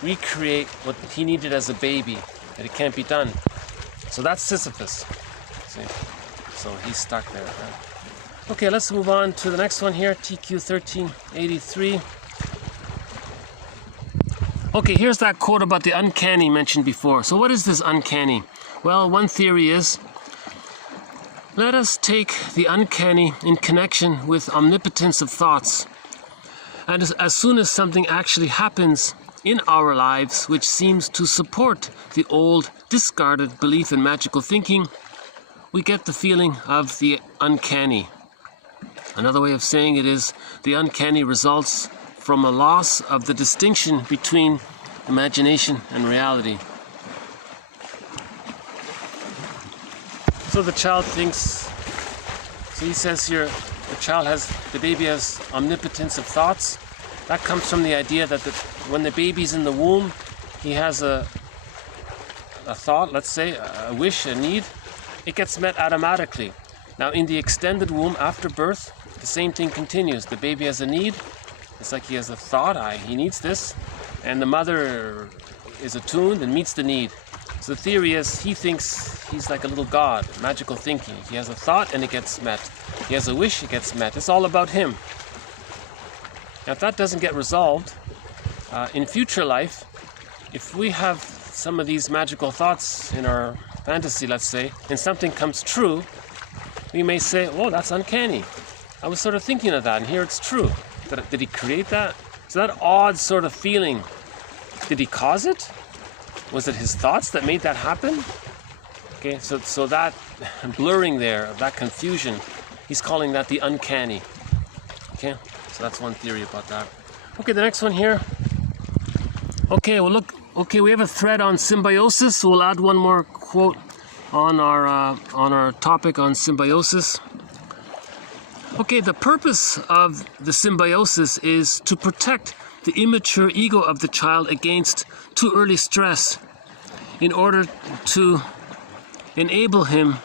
recreate what he needed as a baby, and it can't be done. So that's Sisyphus. See? So he's stuck there. Right? Okay, let's move on to the next one here, TQ 1383. Okay, here's that quote about the uncanny mentioned before. So what is this uncanny? Well, one theory is, let us take the uncanny in connection with omnipotence of thoughts. And as soon as something actually happens in our lives which seems to support the old discarded belief in magical thinking, we get the feeling of the uncanny. Another way of saying it is, the uncanny results from a loss of the distinction between imagination and reality. So the child thinks, so he says here, the baby has omnipotence of thoughts. That comes from the idea that when the baby's in the womb, he has a thought, let's say, a wish, a need. It gets met automatically. Now in the extended womb after birth, the same thing continues. The baby has a need. It's like he has a thought, he needs this. And the mother is attuned and meets the need. So the theory is, he thinks he's like a little god, magical thinking. He has a thought and it gets met. He has a wish, it gets met. It's all about him. Now, if that doesn't get resolved, in future life, if we have some of these magical thoughts in our fantasy, let's say, and something comes true, we may say, "Oh, that's uncanny. I was sort of thinking of that, and here it's true." Did he create that? So that odd sort of feeling, did he cause it? Was it his thoughts that made that happen? Okay, so that blurring there, that confusion, he's calling that the uncanny. Okay, so that's one theory about that. Okay, the next one here. Okay, well look, okay, we have a thread on symbiosis, so we'll add one more quote on our topic on symbiosis. Okay, the purpose of the symbiosis is to protect the immature ego of the child against too early stress in order to enable him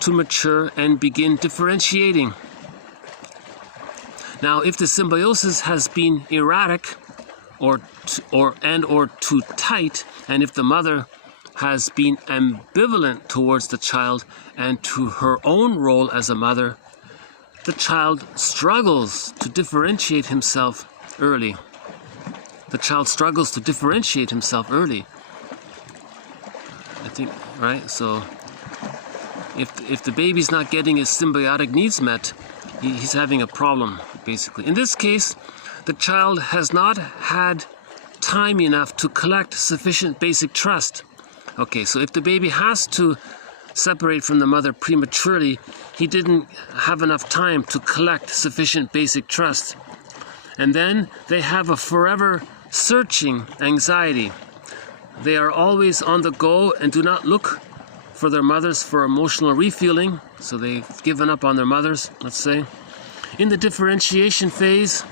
to mature and begin differentiating. Now, if the symbiosis has been erratic or too tight, and if the mother has been ambivalent towards the child and to her own role as a mother, the child struggles to differentiate himself early. The child struggles to differentiate himself early. I think, right? So if the baby's not getting his symbiotic needs met, he's having a problem, basically. In this case, the child has not had time enough to collect sufficient basic trust. Okay, so if the baby has to separate from the mother prematurely, he didn't have enough time to collect sufficient basic trust. And then they have a forever searching anxiety. They are always on the go and do not look for their mothers for emotional refueling, so they've given up on their mothers, let's say. In the differentiation phase,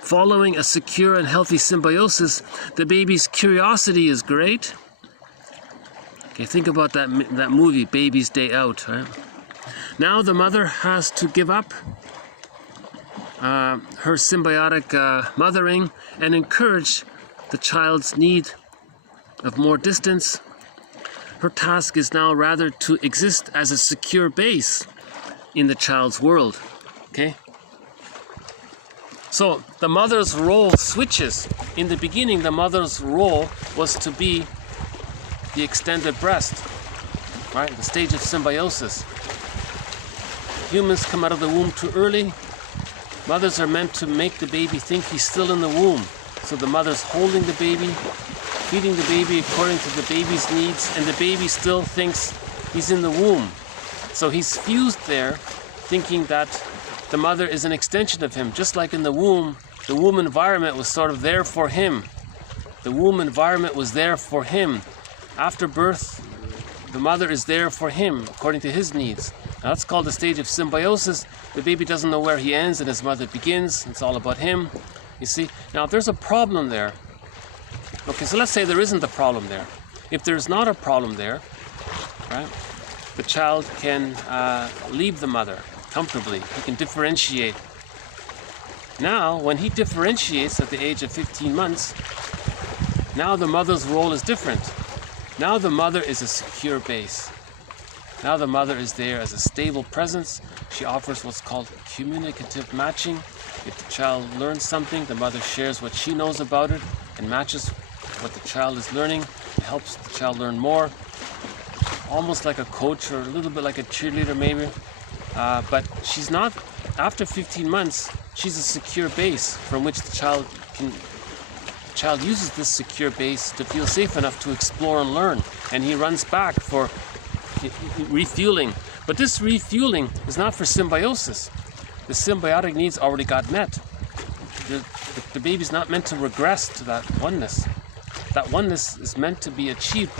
following a secure and healthy symbiosis, the baby's curiosity is great. Okay, think about that movie, Baby's Day Out, right? Now the mother has to give up her symbiotic mothering and encourage the child's need of more distance. Her task is now rather to exist as a secure base in the child's world. Okay? So the mother's role switches. In the beginning, the mother's role was to be the extended breast, right? The stage of symbiosis. Humans come out of the womb too early. Mothers are meant to make the baby think he's still in the womb. So the mother's holding the baby, feeding the baby according to the baby's needs, and the baby still thinks he's in the womb. So he's fused there, thinking that the mother is an extension of him. Just like in the womb environment was sort of there for him. The womb environment was there for him. After birth, the mother is there for him, according to his needs. Now, that's called the stage of symbiosis. The baby doesn't know where he ends and his mother begins. It's all about him. You see? Now, if there's a problem there, okay, so let's say there isn't a problem there. If there's not a problem there, right, the child can leave the mother comfortably. He can differentiate. Now, when he differentiates at the age of 15 months, now the mother's role is different. Now the mother is a secure base. Now the mother is there as a stable presence. She offers what's called communicative matching. If the child learns something, the mother shares what she knows about it and matches what the child is learning. It helps the child learn more. Almost like a coach or a little bit like a cheerleader maybe. But she's not, after 15 months, she's a secure base from which the child uses this secure base to feel safe enough to explore and learn. And he runs back for refueling. But this refueling is not for symbiosis. The symbiotic needs already got met. The baby's not meant to regress to that oneness. That oneness is meant to be achieved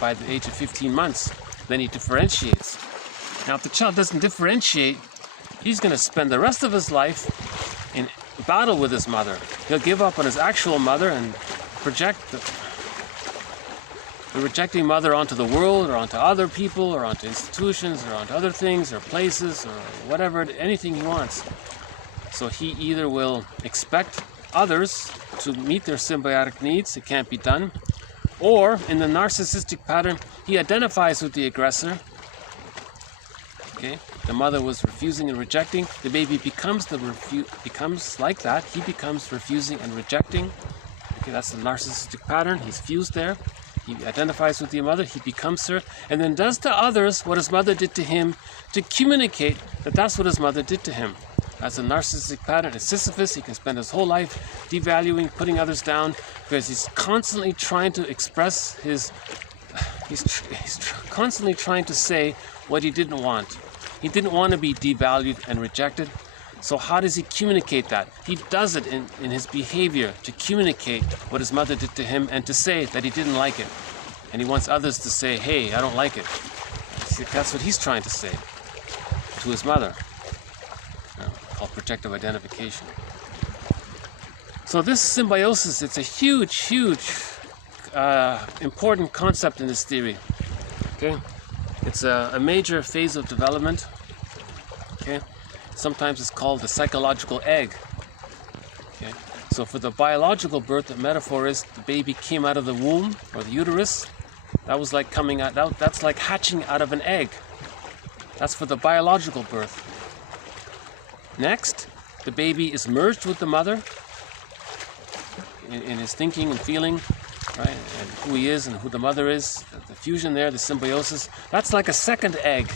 by the age of 15 months. Then he differentiates. Now, if the child doesn't differentiate, he's going to spend the rest of his life in battle with his mother. He'll give up on his actual mother and project the rejecting mother onto the world or onto other people or onto institutions or onto other things or places or whatever, anything he wants. So he either will expect others to meet their symbiotic needs, it can't be done, or in the narcissistic pattern, he identifies with the aggressor, okay, the mother was refusing and rejecting, the baby becomes like that. He becomes refusing and rejecting. Okay, that's the narcissistic pattern. He's fused there. He identifies with the mother, he becomes her, and then does to others what his mother did to him to communicate that that's what his mother did to him. That's a narcissistic pattern. It's Sisyphus. He can spend his whole life devaluing, putting others down, because he's constantly trying to express his... He's constantly trying to say what he didn't want. He didn't want to be devalued and rejected. So how does he communicate that? He does it in his behavior to communicate what his mother did to him and to say that he didn't like it. And he wants others to say, hey, I don't like it. See, that's what he's trying to say to his mother. Called projective identification. So this symbiosis, it's a huge important concept in this theory. Okay, it's a major phase of development. Okay, sometimes it's called the psychological egg. Okay, so for the biological birth, the metaphor is the baby came out of the womb or the uterus. That was like coming out. That's like hatching out of an egg. That's for the biological birth. Next, the baby is merged with the mother in his thinking and feeling, right? And who he is and who the mother is, the fusion there, the symbiosis. That's like a second egg.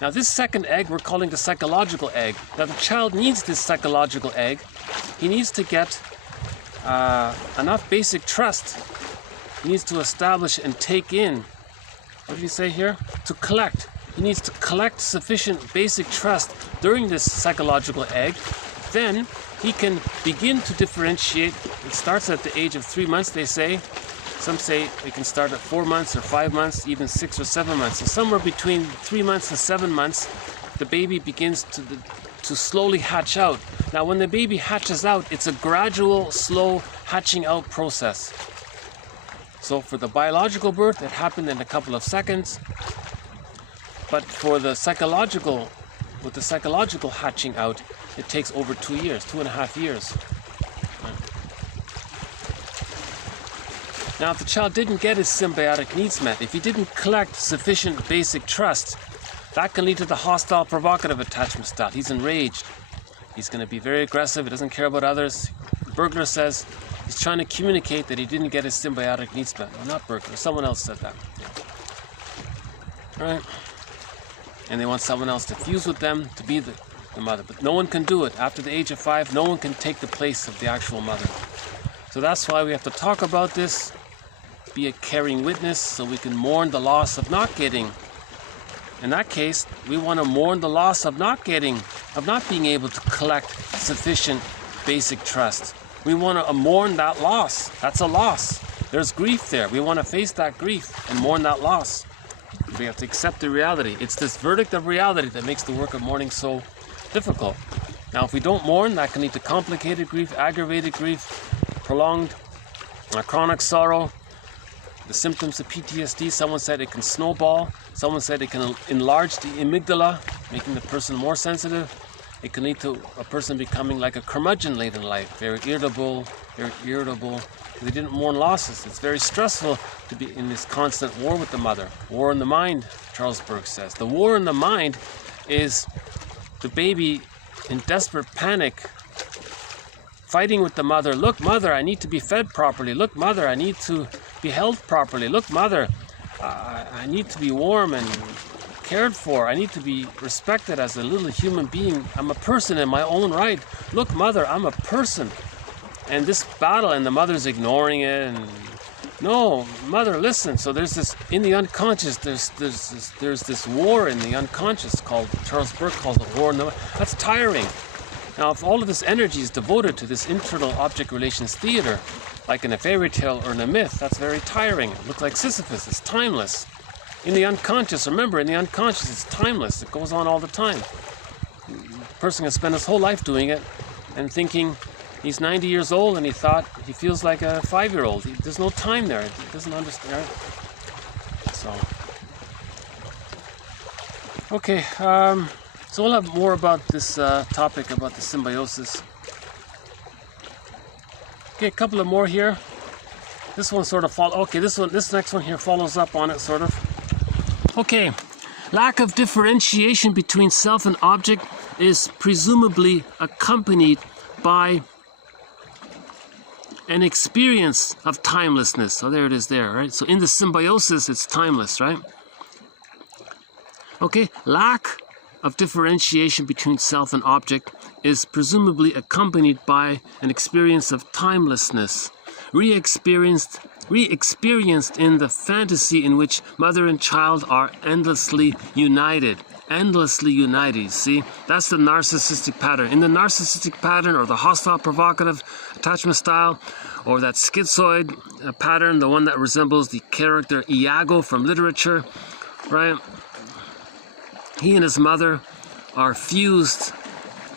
Now this second egg we're calling the psychological egg. Now the child needs this psychological egg. He needs to get enough basic trust. He needs to establish and take in, what did he say here? To collect. He needs to collect sufficient basic trust during this psychological egg. Then he can begin to differentiate. It starts at the age of 3 months, they say. Some say it can start at 4 months or 5 months, even 6 or 7 months. So somewhere between 3 months and 7 months, the baby begins to slowly hatch out. Now when the baby hatches out, it's a gradual, slow hatching out process. So for the biological birth, it happened in a couple of seconds. But for the psychological, with the psychological hatching out, it takes over 2 years, 2.5 years. Now, if the child didn't get his symbiotic needs met, if he didn't collect sufficient basic trust, that can lead to the hostile, provocative attachment style. He's enraged. He's going to be very aggressive. He doesn't care about others. Bergler says he's trying to communicate that he didn't get his symbiotic needs met. No, not Bergler. Someone else said that. All right. And they want someone else to fuse with them to be the mother. But no one can do it. After the age of 5, no one can take the place of the actual mother. So that's why we have to talk about this, be a caring witness, so we can mourn the loss of not getting. In that case, we want to mourn the loss of not getting, of not being able to collect sufficient basic trust. We want to mourn that loss. That's a loss. There's grief there. We want to face that grief and mourn that loss. We have to accept the reality. It's this verdict of reality that makes the work of mourning so difficult. Now, if we don't mourn, that can lead to complicated grief, aggravated grief, prolonged chronic sorrow. The symptoms of PTSD, someone said it can snowball. Someone said it can enlarge the amygdala, making the person more sensitive. It can lead to a person becoming like a curmudgeon late in life, very irritable. They didn't mourn losses. It's very stressful to be in this constant war with the mother. War in the mind, Charles Berg says. The war in the mind is the baby in desperate panic, fighting with the mother. Look, mother, I need to be fed properly. Look, mother, I need to be held properly. Look, mother, I need to be warm and cared for. I need to be respected as a little human being. I'm a person in my own right. Look, mother, I'm a person. And this battle, and the mother's ignoring it, and no, mother, listen. So there's this in the unconscious. There's this war in the unconscious called, Charles Berg calls it war in the. That's tiring. Now, if all of this energy is devoted to this internal object relations theater, like in a fairy tale or in a myth, that's very tiring. It looks like Sisyphus. It's timeless. In the unconscious, remember, in the unconscious, it's timeless. It goes on all the time. A person can spend his whole life doing it and thinking. He's 90 years old and he feels like a 5-year-old. There's no time there. He doesn't understand. So, okay. So we'll have more about this topic about the symbiosis. Okay, a couple of more here. This one sort of this next one here follows up on it, sort of. Okay, Lack of differentiation between self and object is presumably accompanied by an experience of timelessness. So there it is there, right? So in the symbiosis, it's timeless, right? Okay, lack of differentiation between self and object is presumably accompanied by an experience of timelessness, re-experienced in the fantasy in which mother and child are endlessly united. Endlessly united, see? That's the narcissistic pattern. In the narcissistic pattern, or the hostile provocative attachment style, or that schizoid pattern, the one that resembles the character Iago from literature, right? He and his mother are fused,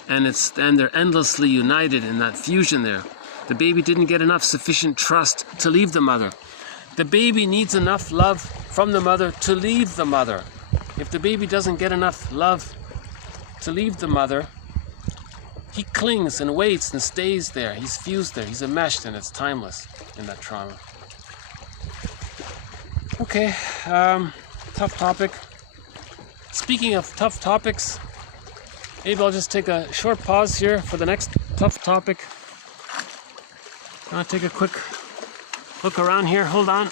and they're endlessly united in that fusion there. The baby didn't get enough sufficient trust to leave the mother. The baby needs enough love from the mother to leave the mother. If the baby doesn't get enough love to leave the mother, he clings and waits and stays there. He's fused there. He's enmeshed, and it's timeless in that trauma. Okay, tough topic. Speaking of tough topics, maybe I'll just take a short pause here for the next tough topic. I'll take a quick look around here. Hold on.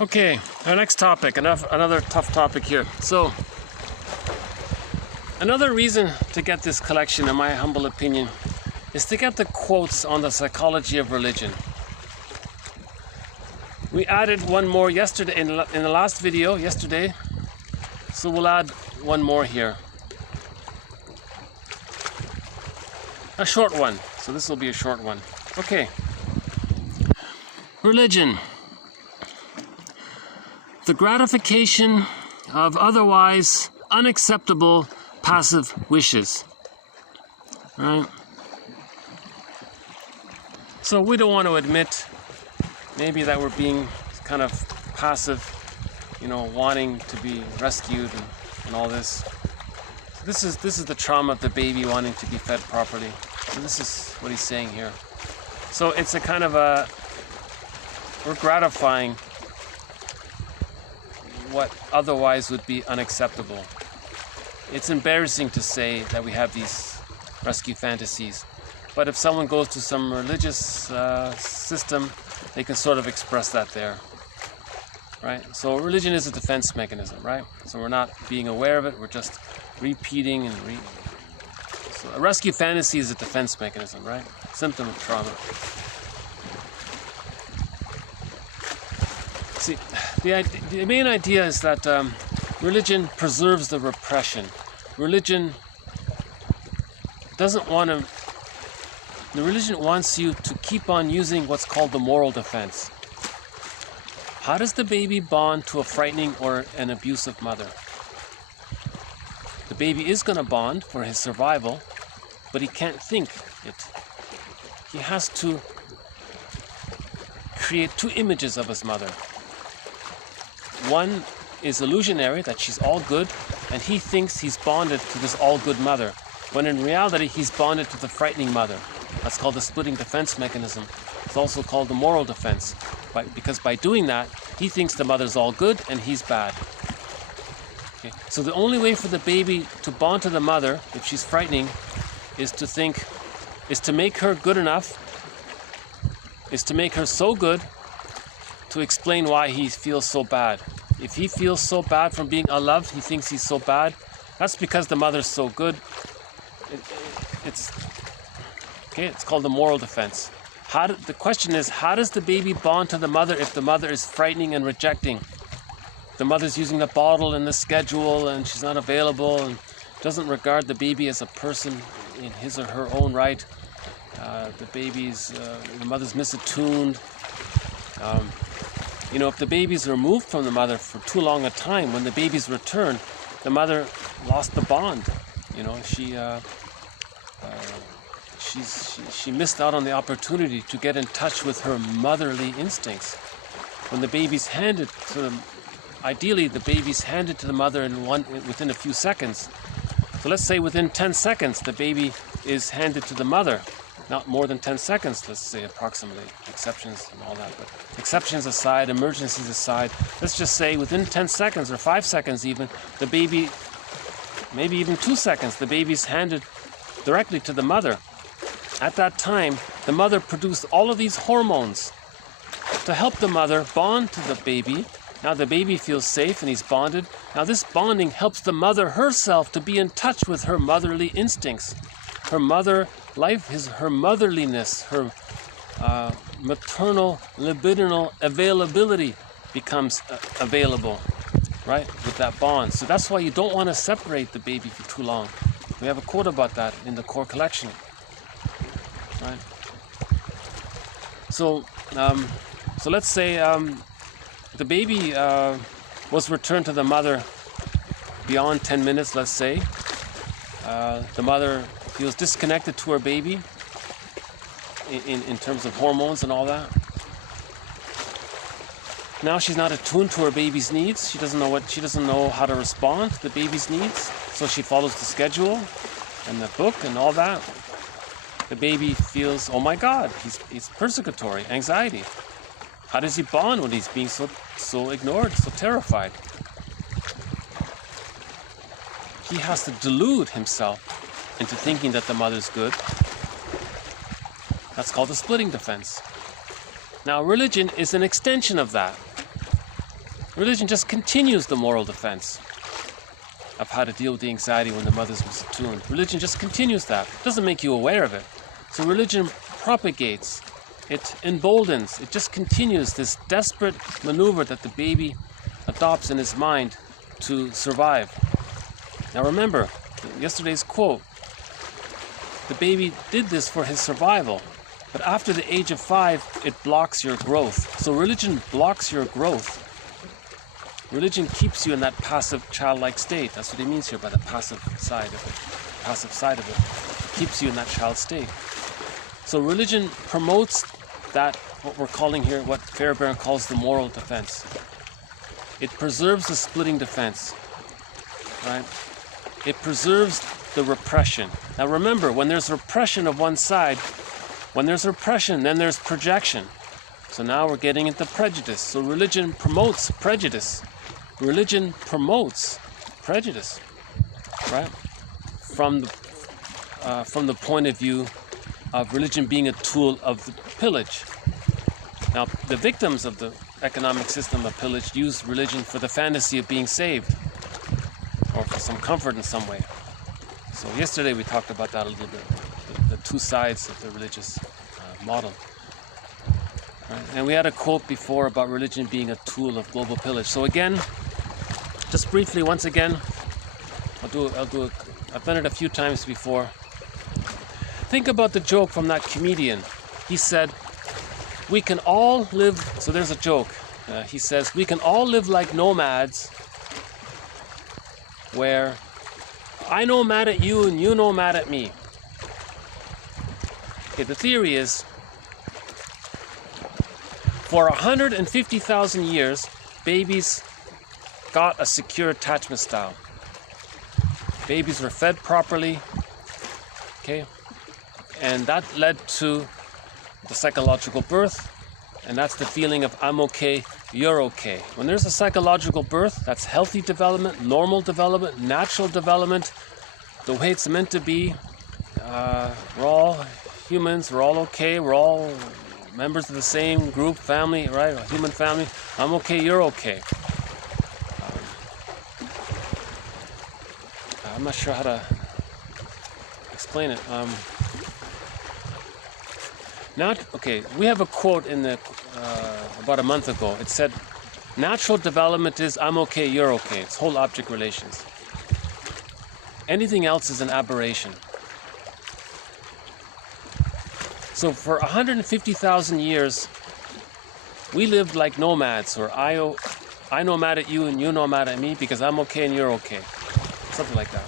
Okay, our next topic, another tough topic here. So, another reason to get this collection, in my humble opinion, is to get the quotes on the psychology of religion. We added one more yesterday in the last video, yesterday, so we'll add one more here. A short one, so this will be a short one. Okay. Religion. The gratification of otherwise unacceptable passive wishes. Right? So we don't want to admit maybe that we're being kind of passive, you know, wanting to be rescued and all this. So this is the trauma of the baby wanting to be fed properly. So this is what he's saying here. So it's a kind of we're gratifying what otherwise would be unacceptable. It's embarrassing to say that we have these rescue fantasies, but if someone goes to some religious system, they can sort of express that there, right? So religion is a defense mechanism, right? So we're not being aware of it, we're just repeating and So a rescue fantasy is a defense mechanism, right? Symptom of trauma. See, the main idea is that religion preserves the repression. Religion doesn't want to... The religion wants you to keep on using what's called the moral defense. How does the baby bond to a frightening or an abusive mother? The baby is going to bond for his survival, but he can't think it. He has to create two images of his mother. One is illusionary, that she's all good, and he thinks he's bonded to this all good mother, when in reality he's bonded to the frightening mother. That's called the splitting defense mechanism. It's also called the moral defense, because by doing that, he thinks the mother's all good and he's bad. Okay. So the only way for the baby to bond to the mother, if she's frightening, is to make her good enough, is to make her so good to explain why he feels so bad. If he feels so bad from being unloved, he thinks he's so bad, that's because the mother's so good. It's called the moral defense. The question is, how does the baby bond to the mother if the mother is frightening and rejecting? The mother's using the bottle and the schedule, and she's not available, and doesn't regard the baby as a person in his or her own right. The mother's misattuned. If the baby's removed from the mother for too long a time, when the baby's returned, the mother lost the bond. She missed out on the opportunity to get in touch with her motherly instincts. When the baby's handed to them, ideally the baby's handed to the mother within a few seconds. So let's say within 10 seconds the baby is handed to the mother. Not more than 10 seconds, let's say approximately. Exceptions and all that, but exceptions aside, emergencies aside, let's just say within 10 seconds or 5 seconds even, the baby, maybe even 2 seconds, the baby's handed directly to the mother. At that time, the mother produced all of these hormones to help the mother bond to the baby. Now the baby feels safe and he's bonded. Now this bonding helps the mother herself to be in touch with her motherly instincts. Her mother life, her motherliness, her maternal libidinal availability becomes available, right, with that bond. So that's why you don't want to separate the baby for too long. We have a quote about that in the core collection, right? So let's say the baby was returned to the mother beyond 10 minutes, let's say. The mother feels disconnected to her baby in terms of hormones and all that. Now she's not attuned to her baby's needs. She doesn't know how to respond to the baby's needs. So she follows the schedule and the book and all that. The baby feels, oh my God, he's persecutory, anxiety. How does he bond when he's being so ignored, so terrified? He has to delude himself into thinking that the mother's good. That's called the splitting defense. Now religion is an extension of that. Religion just continues the moral defense of how to deal with the anxiety when the mother's misattuned. Religion just continues that. It doesn't make you aware of it. So religion propagates, it emboldens, it just continues this desperate maneuver that the baby adopts in his mind to survive. Now remember, yesterday's quote, the baby did this for his survival, but after the age of 5, it blocks your growth. So religion blocks your growth. Religion keeps you in that passive childlike state. That's what he means here by the passive side of it. Passive side of it keeps you in that child state. So religion promotes that, what we're calling here, what Fairbairn calls the moral defense. It preserves the splitting defense, right? It preserves the repression. Now remember, when there's repression of one side, when there's repression, then there's projection. So now we're getting into prejudice. So religion promotes prejudice. Religion promotes prejudice, right? From the point of view of religion being a tool of the pillage. Now, the victims of the economic system of pillage use religion for the fantasy of being saved, or for some comfort in some way. So yesterday we talked about that a little bit, the two sides of the religious model. Right? And we had a quote before about religion being a tool of global pillage. So again, just briefly, once again, I've done it a few times before. Think about the joke from that comedian. He said, we can all live, so there's a joke. He says, we can all live like nomads, where I know mad at you and you know mad at me. Okay, the theory is, for 150,000 years, babies got a secure attachment style. Babies were fed properly, okay? And that led to the psychological birth, and that's the feeling of I'm okay, you're okay. When there's a psychological birth, that's healthy development, normal development, natural development, the way it's meant to be. We're all humans, we're all okay, we're all members of the same group, family, right? A human family. I'm okay, you're okay. I'm not sure how to explain it. Okay, we have a quote in the about a month ago. It said, natural development is I'm okay, you're okay. It's whole object relations. Anything else is an aberration. So for 150,000 years, we lived like nomads, or I nomad at you and you nomad at me because I'm okay and you're okay. Something like that.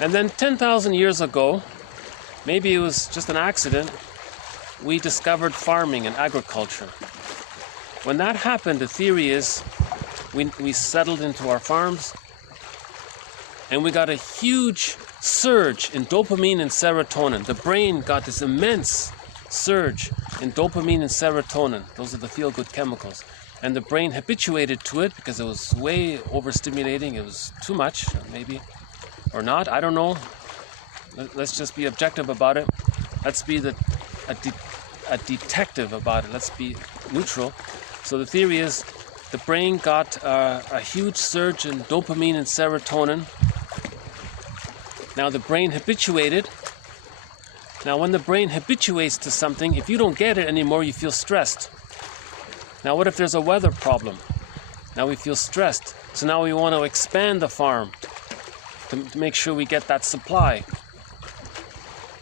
And then 10,000 years ago, maybe it was just an accident, we discovered farming and agriculture. When that happened, the theory is we settled into our farms and we got a huge surge in dopamine and serotonin. The brain got this immense surge in dopamine and serotonin. Those are the feel-good chemicals. And the brain habituated to it because it was way overstimulating. It was too much, maybe, or not. I don't know. Let's just be objective about it. Let's be a detective about it. Let's be neutral. So the theory is the brain got a huge surge in dopamine and serotonin. Now the brain habituated. Now when the brain habituates to something, if you don't get it anymore, you feel stressed. Now what if there's a weather problem? Now we feel stressed. So now we want to expand the farm to make sure we get that supply.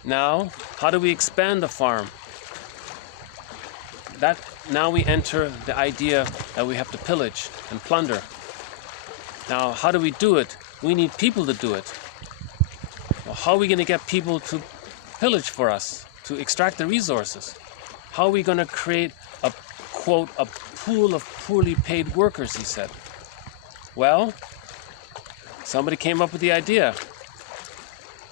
Now, how do we expand the farm? Now we enter the idea that we have to pillage and plunder. Now, how do we do it? We need people to do it. Well, how are we going to get people to pillage for us, to extract the resources? How are we going to create a, quote, a pool of poorly paid workers, he said. Well, somebody came up with the idea.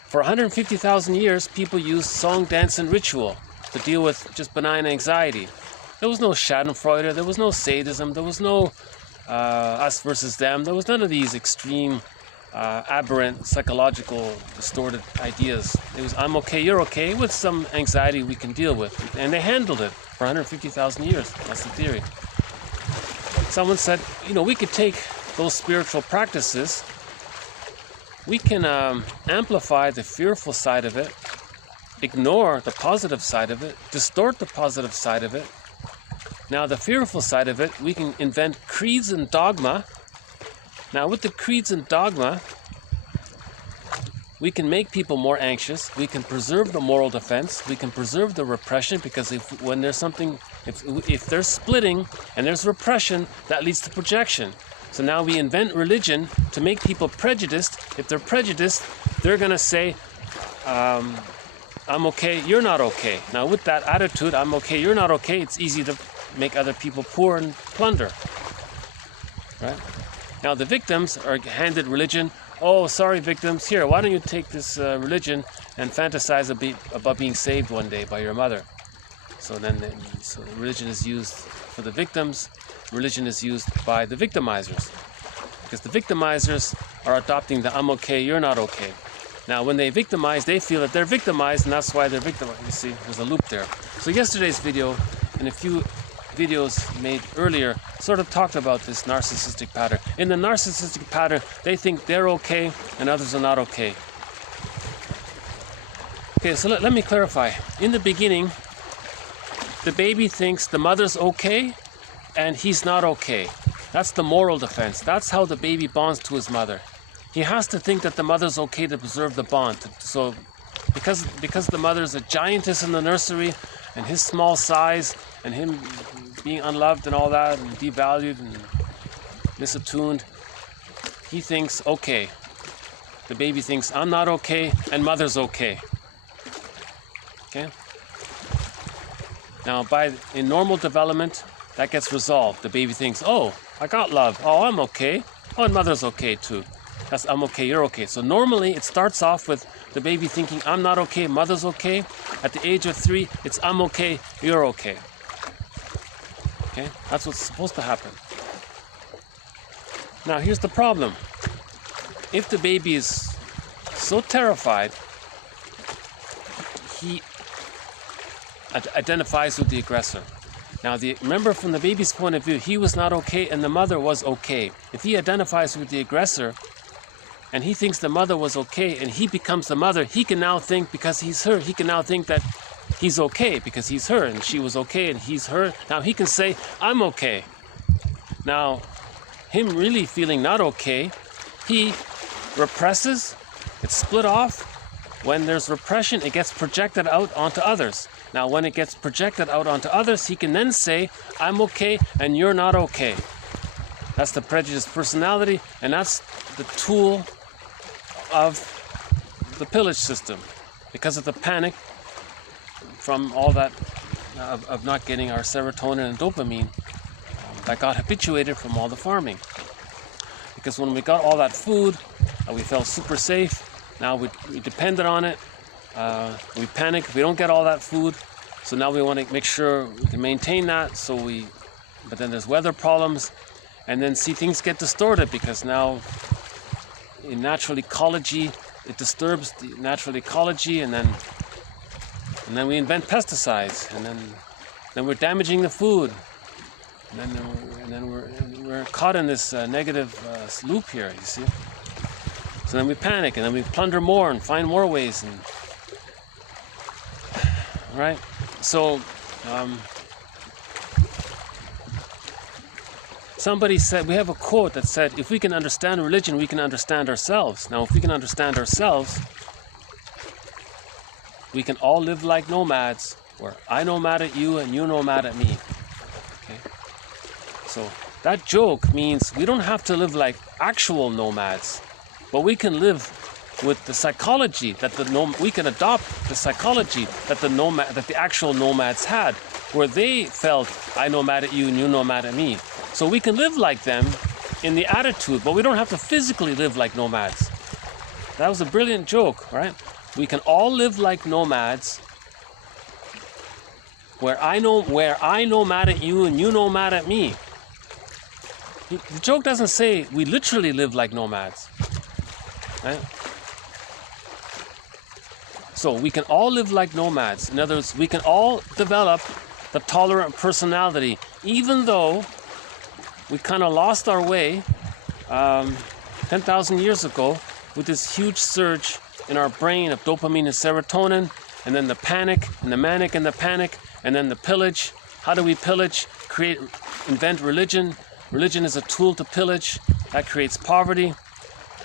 For 150,000 years, people used song, dance, and ritual to deal with just benign anxiety. There was no Schadenfreude, there was no sadism, there was no us versus them, there was none of these extreme, aberrant, psychological, distorted ideas. It was I'm okay, you're okay, with some anxiety we can deal with. And they handled it for 150,000 years. That's the theory. Someone said, we could take those spiritual practices, we can amplify the fearful side of it, ignore the positive side of it, distort the positive side of it. Now the fearful side of it, we can invent creeds and dogma. Now with the creeds and dogma, we can make people more anxious, we can preserve the moral defense, we can preserve the repression, because when there's something, if there's splitting and there's repression, that leads to projection. So now we invent religion to make people prejudiced. If they're prejudiced, they're going to say, I'm okay, you're not okay. Now with that attitude, I'm okay, you're not okay, it's easy to make other people poor and plunder. Right? Now the victims are handed religion. Oh, sorry victims, here, why don't you take this religion and fantasize about being saved one day by your mother. So religion is used for the victims, religion is used by the victimizers. Because the victimizers are adopting the I'm okay, you're not okay. Now when they victimize, they feel that they're victimized, and that's why they're victimized. You see, there's a loop there. So yesterday's video and a few videos made earlier sort of talked about this narcissistic pattern. In the narcissistic pattern, they think they're okay and others are not okay. Okay, so let me clarify. In the beginning, the baby thinks the mother's okay and he's not okay. That's the moral defense. That's how the baby bonds to his mother. He has to think that the mother's okay to preserve the bond. So because the mother's a giantess in the nursery, and his small size and him being unloved and all that and devalued and misattuned, he thinks, okay. The baby thinks, I'm not okay and mother's okay. Okay? Now in normal development, that gets resolved. The baby thinks, oh, I got love. Oh, I'm okay. Oh, and mother's okay too. That's I'm okay, you're okay. So normally it starts off with the baby thinking, I'm not okay, mother's okay. At the age of 3, it's I'm okay, you're okay. Okay? That's what's supposed to happen. Now here's the problem. If the baby is so terrified, identifies with the aggressor. Now, remember from the baby's point of view, he was not okay and the mother was okay. If he identifies with the aggressor and he thinks the mother was okay and he becomes the mother, he can now think, because he's her, he can now think that he's okay because he's her and she was okay and he's her. Now he can say, I'm okay. Now, him really feeling not okay, he represses, it's split off. When there's repression, it gets projected out onto others. Now, when it gets projected out onto others, he can then say, I'm okay and you're not okay. That's the prejudiced personality, and that's the tool of the pillage system. Because of the panic from all that, of not getting our serotonin and dopamine that got habituated from all the farming. Because when we got all that food, we felt super safe. Now we depended on it. We panic if we don't get all that food. So now we want to make sure we can maintain that. But then there's weather problems. And then see, things get distorted because now in natural ecology, it disturbs the natural ecology, and then we invent pesticides, and then we're damaging the food. And then we're caught in this negative loop here, you see. So then we panic, and then we plunder more and find more ways, and right. So somebody said, we have a quote that said, if we can understand religion, we can understand ourselves. Now, if we can understand ourselves, we can all live like nomads, where I nomad at you and you nomad at me. Okay. So that joke means we don't have to live like actual nomads, but we can live with the psychology that we can adopt the psychology that the actual nomads had, where they felt I nomad at you and you nomad at me. So we can live like them in the attitude, but we don't have to physically live like nomads. That was a brilliant joke, right? We can all live like nomads, where I nomad at you and you nomad at me. The joke doesn't say we literally live like nomads, right? So we can all live like nomads. In other words, we can all develop the tolerant personality, even though we kind of lost our way 10,000 years ago with this huge surge in our brain of dopamine and serotonin, and then the panic and the manic and the panic, and then the pillage. How do we pillage? Invent religion. Religion is a tool to pillage. That creates poverty.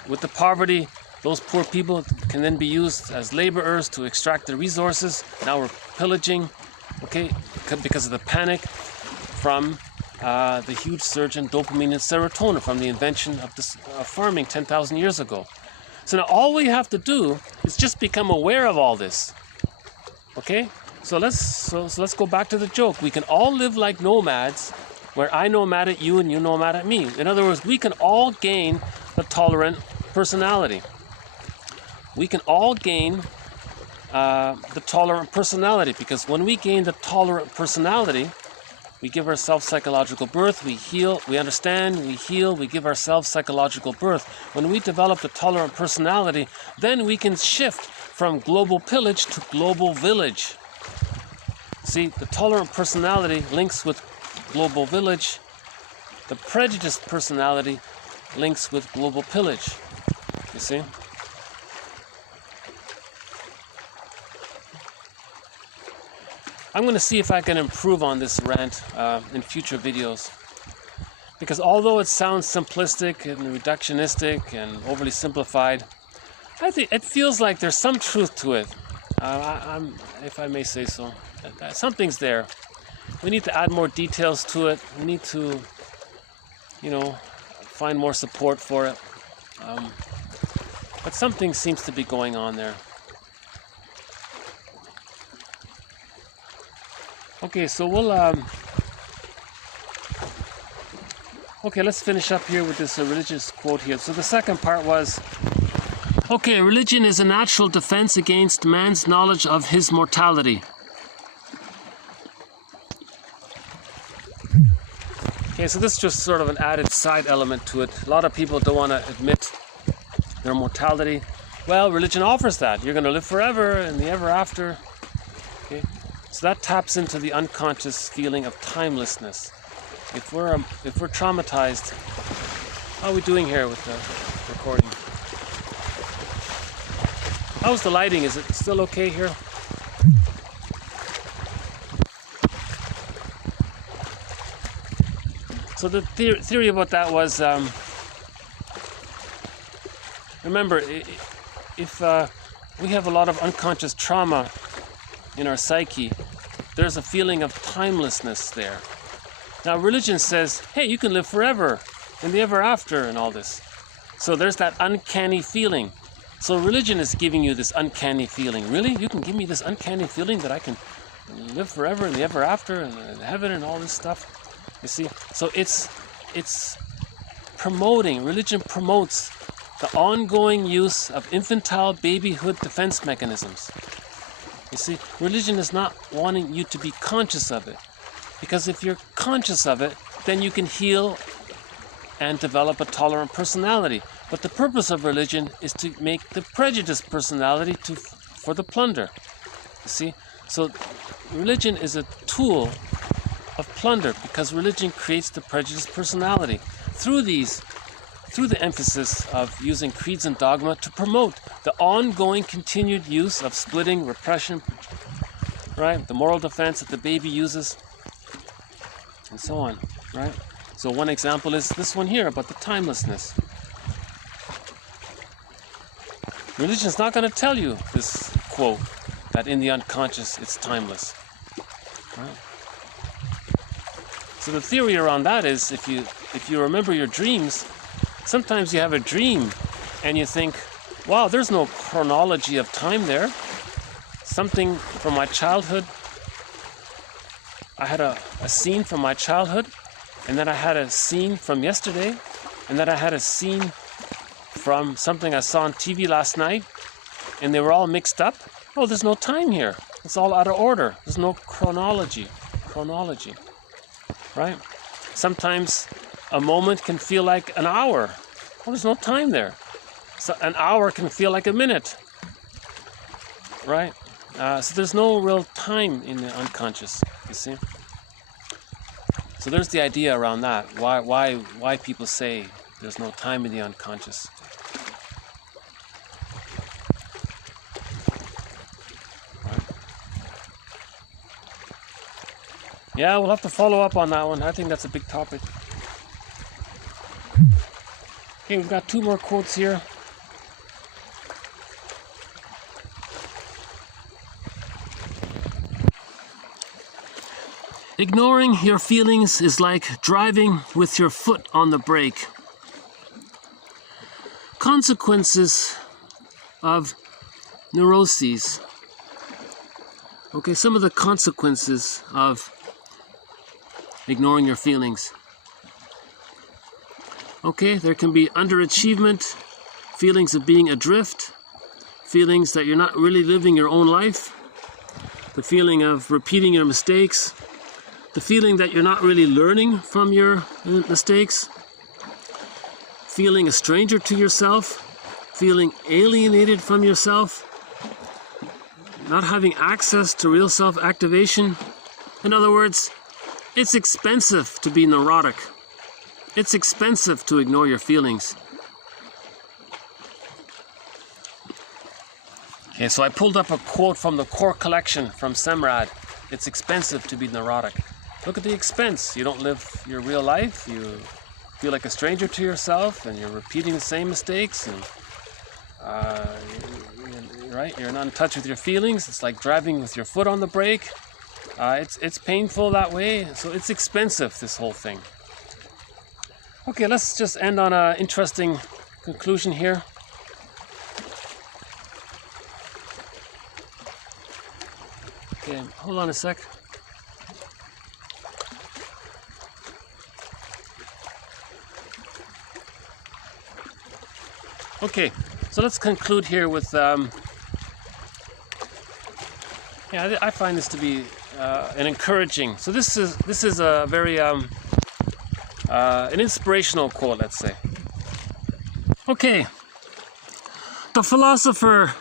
With the poverty, those poor people can then be used as laborers to extract the resources. Now we're pillaging, okay, because of the panic from the huge surge in dopamine and serotonin from the invention of farming 10,000 years ago. So now all we have to do is just become aware of all this. Okay? So let's go back to the joke. We can all live like nomads, where I nomad at you and you nomad at me. In other words, we can all gain the tolerant personality. We can all gain the tolerant personality, because when we gain the tolerant personality, we give ourselves psychological birth, we heal, we understand, we heal, we give ourselves psychological birth. When we develop the tolerant personality, then we can shift from global pillage to global village. See, the tolerant personality links with global village. The prejudiced personality links with global pillage. You see? I'm going to see if I can improve on this rant in future videos. Because although it sounds simplistic and reductionistic and overly simplified, I think it feels like there's some truth to it. If I may say so. Something's there. We need to add more details to it. We need to, find more support for it. But something seems to be going on there. Okay, so we'll okay, let's finish up here with this religious quote here. So the second part was, okay, religion is a natural defense against man's knowledge of his mortality. Okay, so this is just sort of an added side element to it. A lot of people don't want to admit their mortality. Well, religion offers that. You're going to live forever and the ever after. Okay. So that taps into the unconscious feeling of timelessness. If we're traumatized, how are we doing here with the recording? How's the lighting? Is it still okay here? So the theory about that was, remember, if we have a lot of unconscious trauma in our psyche, there's a feeling of timelessness there. Now religion says, hey, you can live forever in the ever after and all this. So there's that uncanny feeling. So religion is giving you this uncanny feeling. Really? You can give me this uncanny feeling that I can live forever in the ever after and heaven and all this stuff? You see? So it's promoting, religion promotes the ongoing use of infantile babyhood defense mechanisms. You see, religion is not wanting you to be conscious of it. Because if you're conscious of it, then you can heal and develop a tolerant personality. But the purpose of religion is to make the prejudiced personality for the plunder. You see? So religion is a tool of plunder because religion creates the prejudiced personality through the emphasis of using creeds and dogma to promote the ongoing continued use of splitting, repression, right? The moral defense that the baby uses, and so on, right? So one example is this one here about the timelessness. Religion is not going to tell you this quote that in the unconscious it's timeless, right? So the theory around that is if you remember your dreams, sometimes you have a dream and you think, wow, there's no chronology of time there. Something from my childhood, I had a scene from my childhood, and then I had a scene from yesterday, and then I had a scene from something I saw on TV last night, and they were all mixed up. Oh, there's no time here. It's all out of order. There's no chronology. Right? Sometimes a moment can feel like an hour. Well, there's no time there. So an hour can feel like a minute. Right? So there's no real time in the unconscious, you see? So there's the idea around that. Why people say there's no time in the unconscious. Yeah, we'll have to follow up on that one. I think that's a big topic. Okay, we've got two more quotes here. Ignoring your feelings is like driving with your foot on the brake. Consequences of neuroses. Okay, some of the consequences of ignoring your feelings. Okay, there can be underachievement, feelings of being adrift, feelings that you're not really living your own life, the feeling of repeating your mistakes, the feeling that you're not really learning from your mistakes, feeling a stranger to yourself, feeling alienated from yourself, not having access to real self-activation. In other words, it's expensive to be neurotic. It's expensive to ignore your feelings. Okay, so I pulled up a quote from the Core Collection from Semrad. It's expensive to be neurotic. Look at the expense. You don't live your real life. You feel like a stranger to yourself, and you're repeating the same mistakes, and right? You're not in touch with your feelings. It's like driving with your foot on the brake. It's painful that way, so it's expensive, this whole thing. Okay, let's just end on an interesting conclusion here. Okay, hold on a sec. Okay, so let's conclude here with, I find this to be an encouraging. So this is a very an inspirational quote, let's say. Okay, the philosopher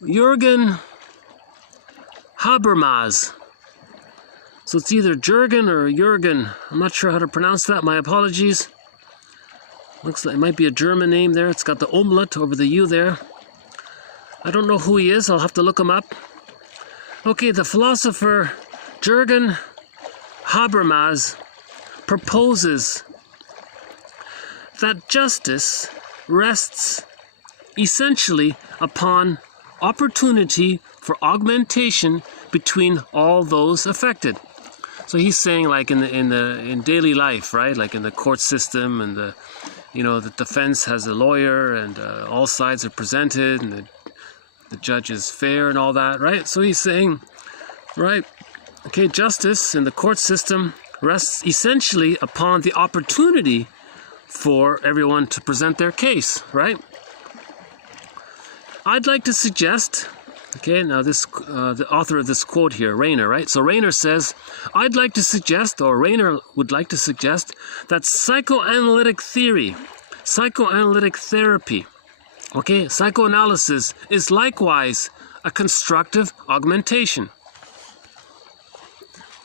Jürgen Habermas. So it's either Jürgen or Jürgen. I'm not sure how to pronounce that. My apologies. Looks like it might be a German name there. It's got the umlaut over the U there. I don't know who he is. I'll have to look him up. Okay, the philosopher Jürgen Habermas proposes that justice rests essentially upon opportunity for augmentation between all those affected. So he's saying, like in daily life, right? Like in the court system, and the defense has a lawyer, and all sides are presented, and the judge is fair and all that, right? So he's saying, right, okay, justice in the court system rests essentially upon the opportunity for everyone to present their case, right? I'd like to suggest, okay, now this, the author of this quote here, Rayner, right? So Rayner says, I'd like to suggest, or Rayner would like to suggest, that psychoanalytic theory, psychoanalytic therapy, okay, psychoanalysis is likewise a constructive augmentation.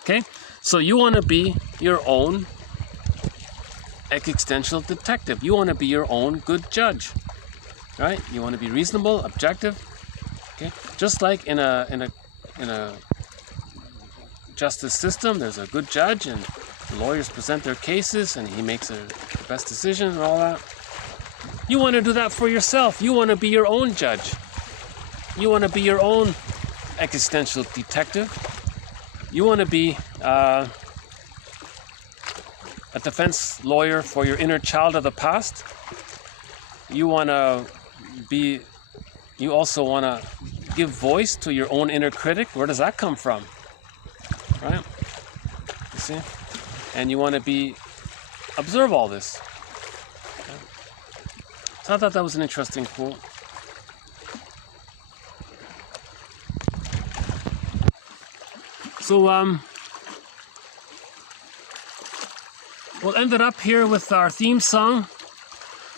Okay, so you want to be your own existential detective. You want to be your own good judge, right? You want to be reasonable, objective. Okay, just like in a justice system, there's a good judge, and the lawyers present their cases, and he makes the best decision and all that. You want to do that for yourself. You want to be your own judge. You want to be your own existential detective. You want to be a defense lawyer for your inner child of the past. You want to be, you also want to give voice to your own inner critic. Where does that come from? Right? You see? And you want to observe all this. Okay. So I thought that was an interesting quote. So we'll end it up here with our theme song.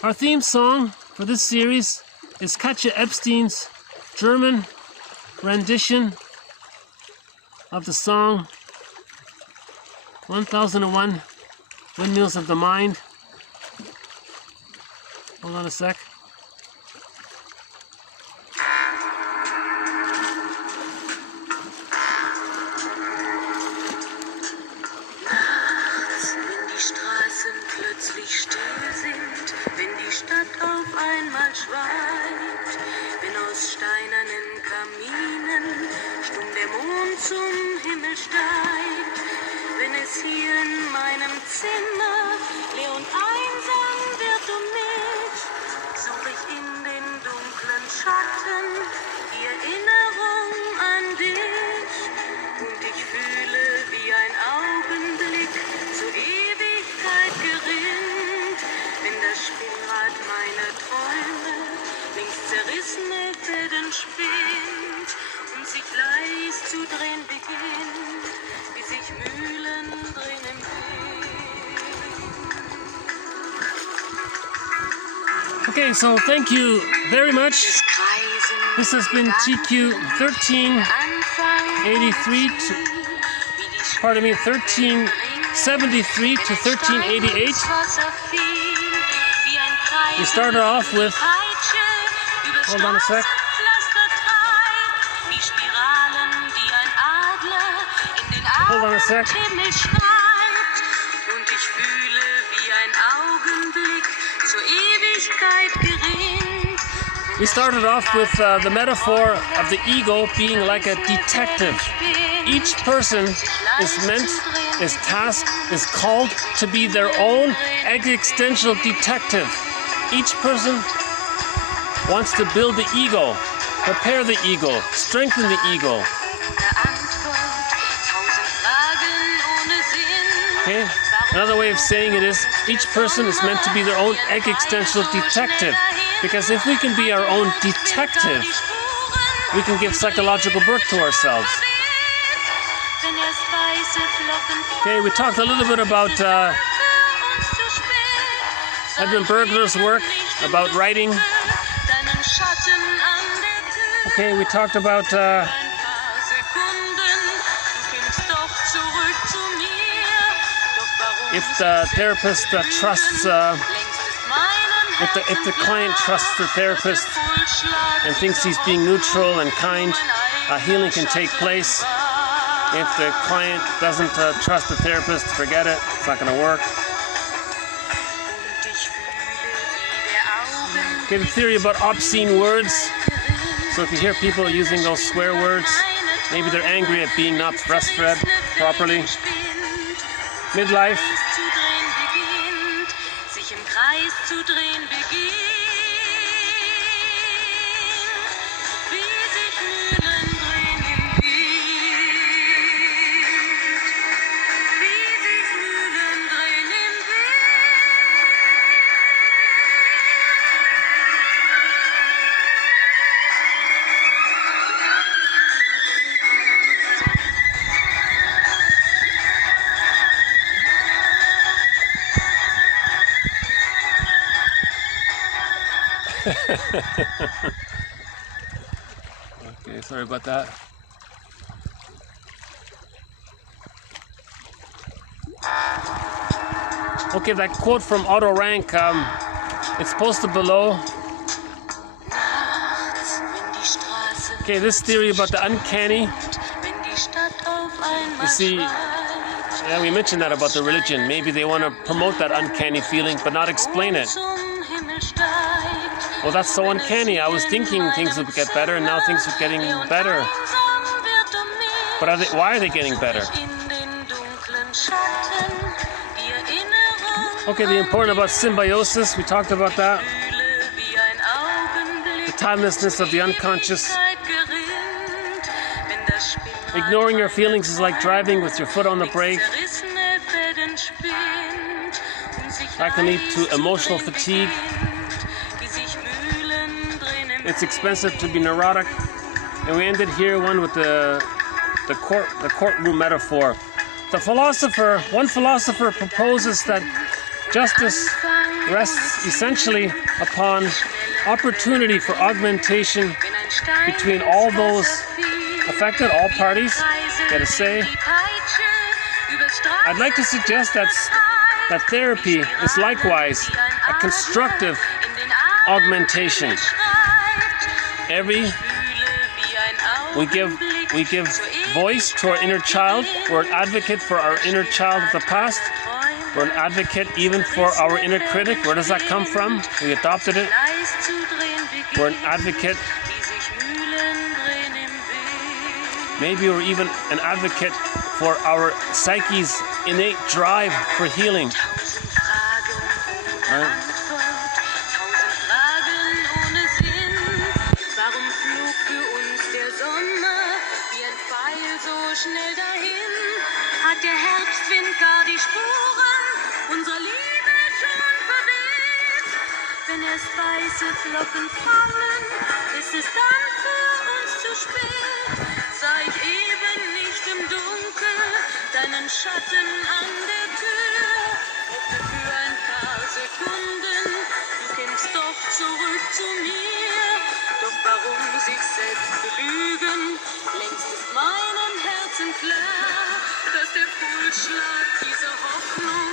Our theme song for this series is Katja Epstein's German rendition of the song 1001 Windmills of the Mind. Hold on a sec. Okay, so thank you very much. This has been TQ 1373 to, pardon me, 1373 to 1388. We started off with, hold on a sec. Hold on a sec. We started off with the metaphor of the ego being like a detective. Each person is tasked, is called to be their own existential detective. Each person wants to build the ego, prepare the ego, strengthen the ego. Okay? Another way of saying it is, each person is meant to be their own existential detective. Because if we can be our own detective, we can give psychological birth to ourselves. Okay, we talked a little bit about Edmund Bergler's work, about writing. Okay, we talked about if the therapist trusts, if the client trusts the therapist and thinks he's being neutral and kind, healing can take place. If the client doesn't trust the therapist, forget it, it's not going to work. Okay, the theory about obscene words. So if you hear people using those swear words, maybe they're angry at being not breastfed properly. Midlife. Okay, sorry about that. Okay, that quote from Otto Rank, it's posted below. Okay, this theory about the uncanny. You see, yeah, we mentioned that about the religion. Maybe they want to promote that uncanny feeling, but not explain it. Well, that's so uncanny. I was thinking things would get better, and now things are getting better. But why are they getting better? Okay, the important about symbiosis, we talked about that. The timelessness of the unconscious. Ignoring your feelings is like driving with your foot on the brake. That can lead to emotional fatigue. It's expensive to be neurotic. And we ended here one with the courtroom metaphor. One philosopher proposes that justice rests essentially upon opportunity for augmentation between all those affected, all parties get a say. I'd like to suggest that therapy is likewise a constructive augmentation. We give voice to our inner child. We're an advocate for our inner child of the past. We're an advocate even for our inner critic. Where does that come from? We adopted it. We're an advocate. Maybe we're even an advocate for our psyche's innate drive for healing. Right? Schnell dahin hat der Herbstwind gar die Spuren unserer Liebe schon verweht. Wenn erst weiße Flocken fallen, ist es dann für uns zu spät. Seit eben nicht im Dunkel, deinen Schatten an der Tür. Hoffe für ein paar Sekunden, du kommst doch zurück zu mir. Doch warum sich selbst belügen, längst ist meinem Herzen klar, dass der Pulsschlag dieser Hoffnung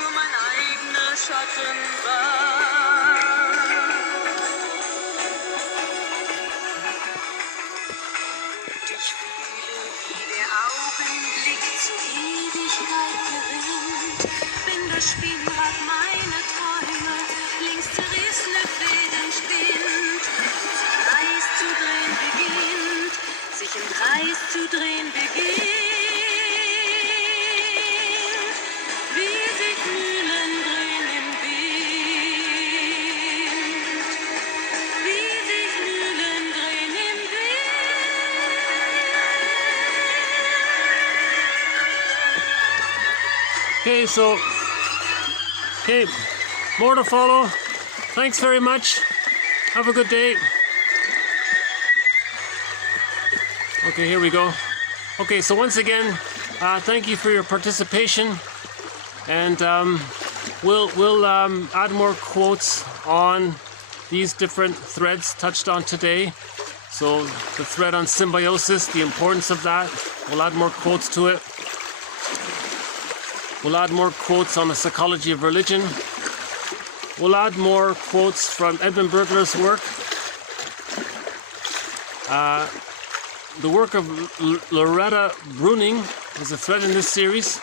nur mein eigener Schatten war. Und ich fühle, wie der Augenblick zur Ewigkeit gewinnt, wenn das Spinnrad meiner Träume links zerrissene Fäden spinnt, sich im Kreis zu drehen beginnt, wie sich Mühlen drehen im Wind, wie sich Mühlen drehen im Wind. Okay, more to follow. Thanks very much. Have a good day. Okay, here we go. Okay, so once again, thank you for your participation, and we'll add more quotes on these different threads touched on today. So the thread on symbiosis, the importance of that, we'll add more quotes to it. We'll add more quotes on the psychology of religion. We'll add more quotes from Edmund Bergler's work. The work of Loretta Bruning is a thread in this series,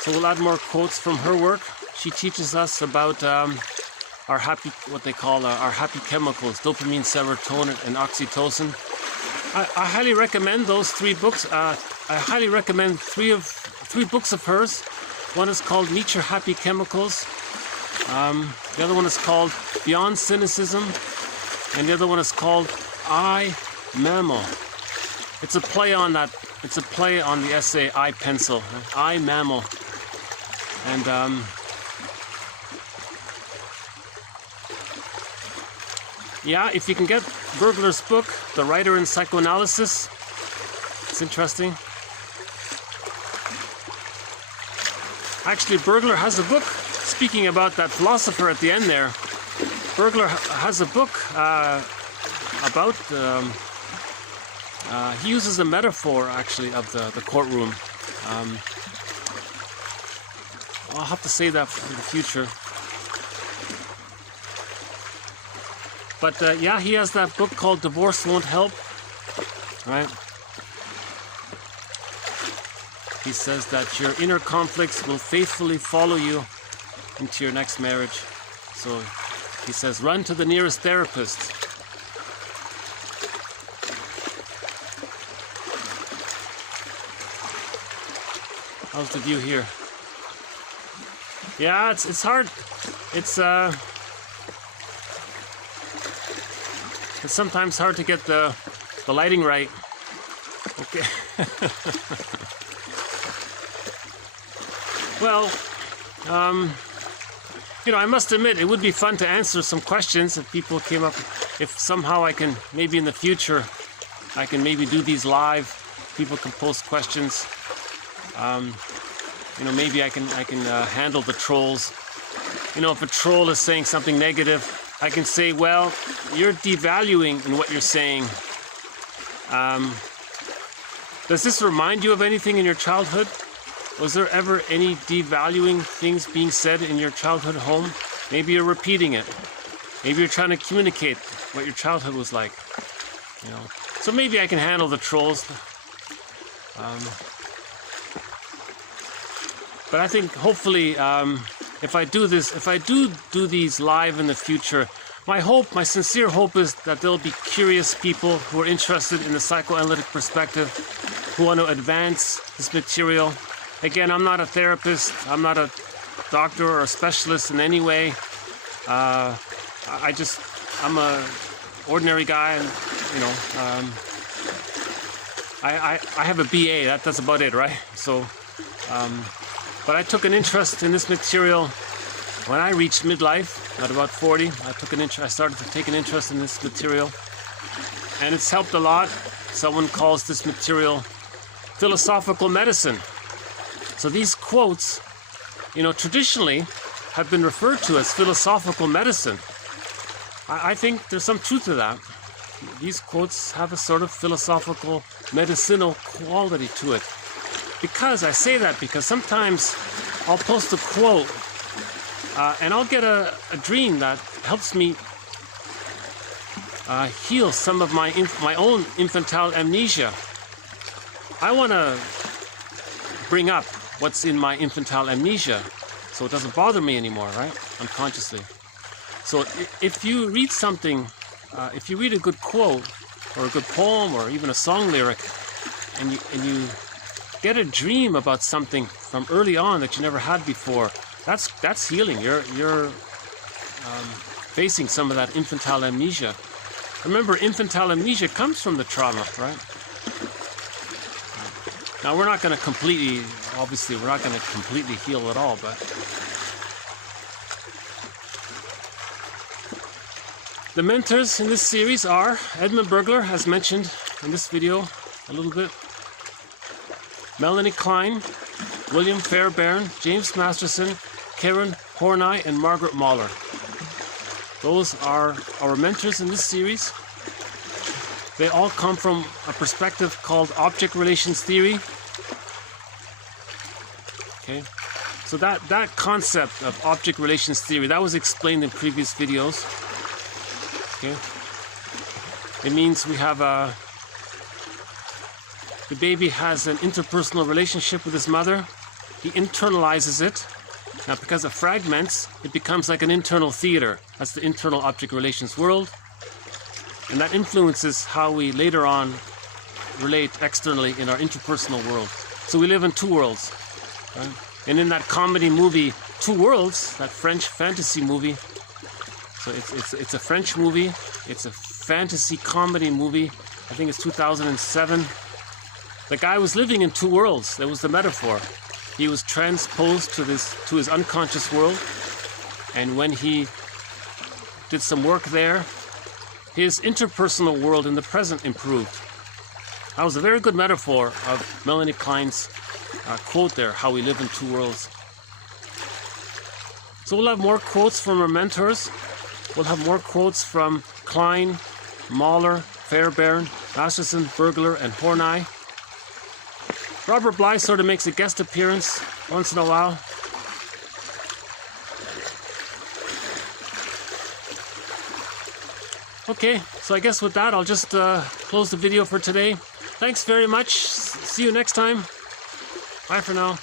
so we'll add more quotes from her work. She teaches us about our happy, what they call our happy chemicals, dopamine, serotonin, and oxytocin. I highly recommend those 3 books. I highly recommend three books of hers. One is called Meet Your Happy Chemicals. The other one is called Beyond Cynicism, and the other one is called I Mammal. It's a play on that. It's a play on the essay I Pencil. I Mammal, and yeah, if you can get Bergler's book, The Writer and Psychoanalysis, it's interesting. Actually, Bergler has a book. Speaking about that philosopher at the end there, Bergler has a book about, he uses a metaphor actually of the courtroom. I'll have to say that for the future. But yeah, he has that book called Divorce Won't Help, right? He says that your inner conflicts will faithfully follow you into your next marriage. So he says, run to the nearest therapist. How's the view here? Yeah, it's hard. It's sometimes hard to get the lighting right. Okay. Well, you know, I must admit, it would be fun to answer some questions if people came up. If somehow I can, maybe in the future, I can maybe do these live. People can post questions. You know, maybe I can handle the trolls. You know, if a troll is saying something negative, I can say, well, you're devaluing in what you're saying. Does this remind you of anything in your childhood? Was there ever any devaluing things being said in your childhood home? Maybe you're repeating it. Maybe you're trying to communicate what your childhood was like. You know, so maybe I can handle the trolls. But I think hopefully, if I do these live in the future, my sincere hope is that there'll be curious people who are interested in the psychoanalytic perspective, who want to advance this material. Again, I'm not a therapist, I'm not a doctor or a specialist in any way. I'm a ordinary guy, and you know, I have a BA. That's about it, right? So, but I took an interest in this material when I reached midlife at about 40. I started to take an interest in this material, and it's helped a lot. Someone calls this material philosophical medicine. So these quotes, you know, traditionally have been referred to as philosophical medicine. I think there's some truth to that. These quotes have a sort of philosophical, medicinal quality to it. Because I say that because sometimes I'll post a quote and I'll get a dream that helps me heal some of my own infantile amnesia. I want to bring up what's in my infantile amnesia so it doesn't bother me anymore, right? Unconsciously. So if you read something, if you read a good quote or a good poem or even a song lyric, and you get a dream about something from early on that you never had before, that's healing. You're facing some of that infantile amnesia. Remember, infantile amnesia comes from the trauma, right? Now we're not going to completely, obviously, we're not going to completely heal it all, but the mentors in this series are Edmund Bergler, as mentioned in this video a little bit, Melanie Klein, William Fairbairn, James Masterson, Karen Horney, and Margaret Mahler. Those are our mentors in this series. They all come from a perspective called object relations theory. Okay, So that concept of object relations theory, that was explained in previous videos. Okay. It means we have the baby has an interpersonal relationship with his mother. He internalizes it. Now, because it fragments, it becomes like an internal theater. That's the internal object relations world. And that influences how we later on relate externally in our interpersonal world. So we live in two worlds. Right? And in that comedy movie, Two Worlds, that French fantasy movie, so it's a French movie, it's a fantasy comedy movie, I think it's 2007. The guy was living in two worlds. That was the metaphor. He was transposed to his unconscious world, and when he did some work there, his interpersonal world in the present improved. That was a very good metaphor of Melanie Klein's quote there, how we live in two worlds. So we'll have more quotes from our mentors. We'll have more quotes from Klein, Mahler, Fairbairn, Masterson, Bergler, and Horney. Robert Bly sort of makes a guest appearance once in a while. Okay, so I guess with that, I'll just close the video for today. Thanks very much. See you next time. Bye for now.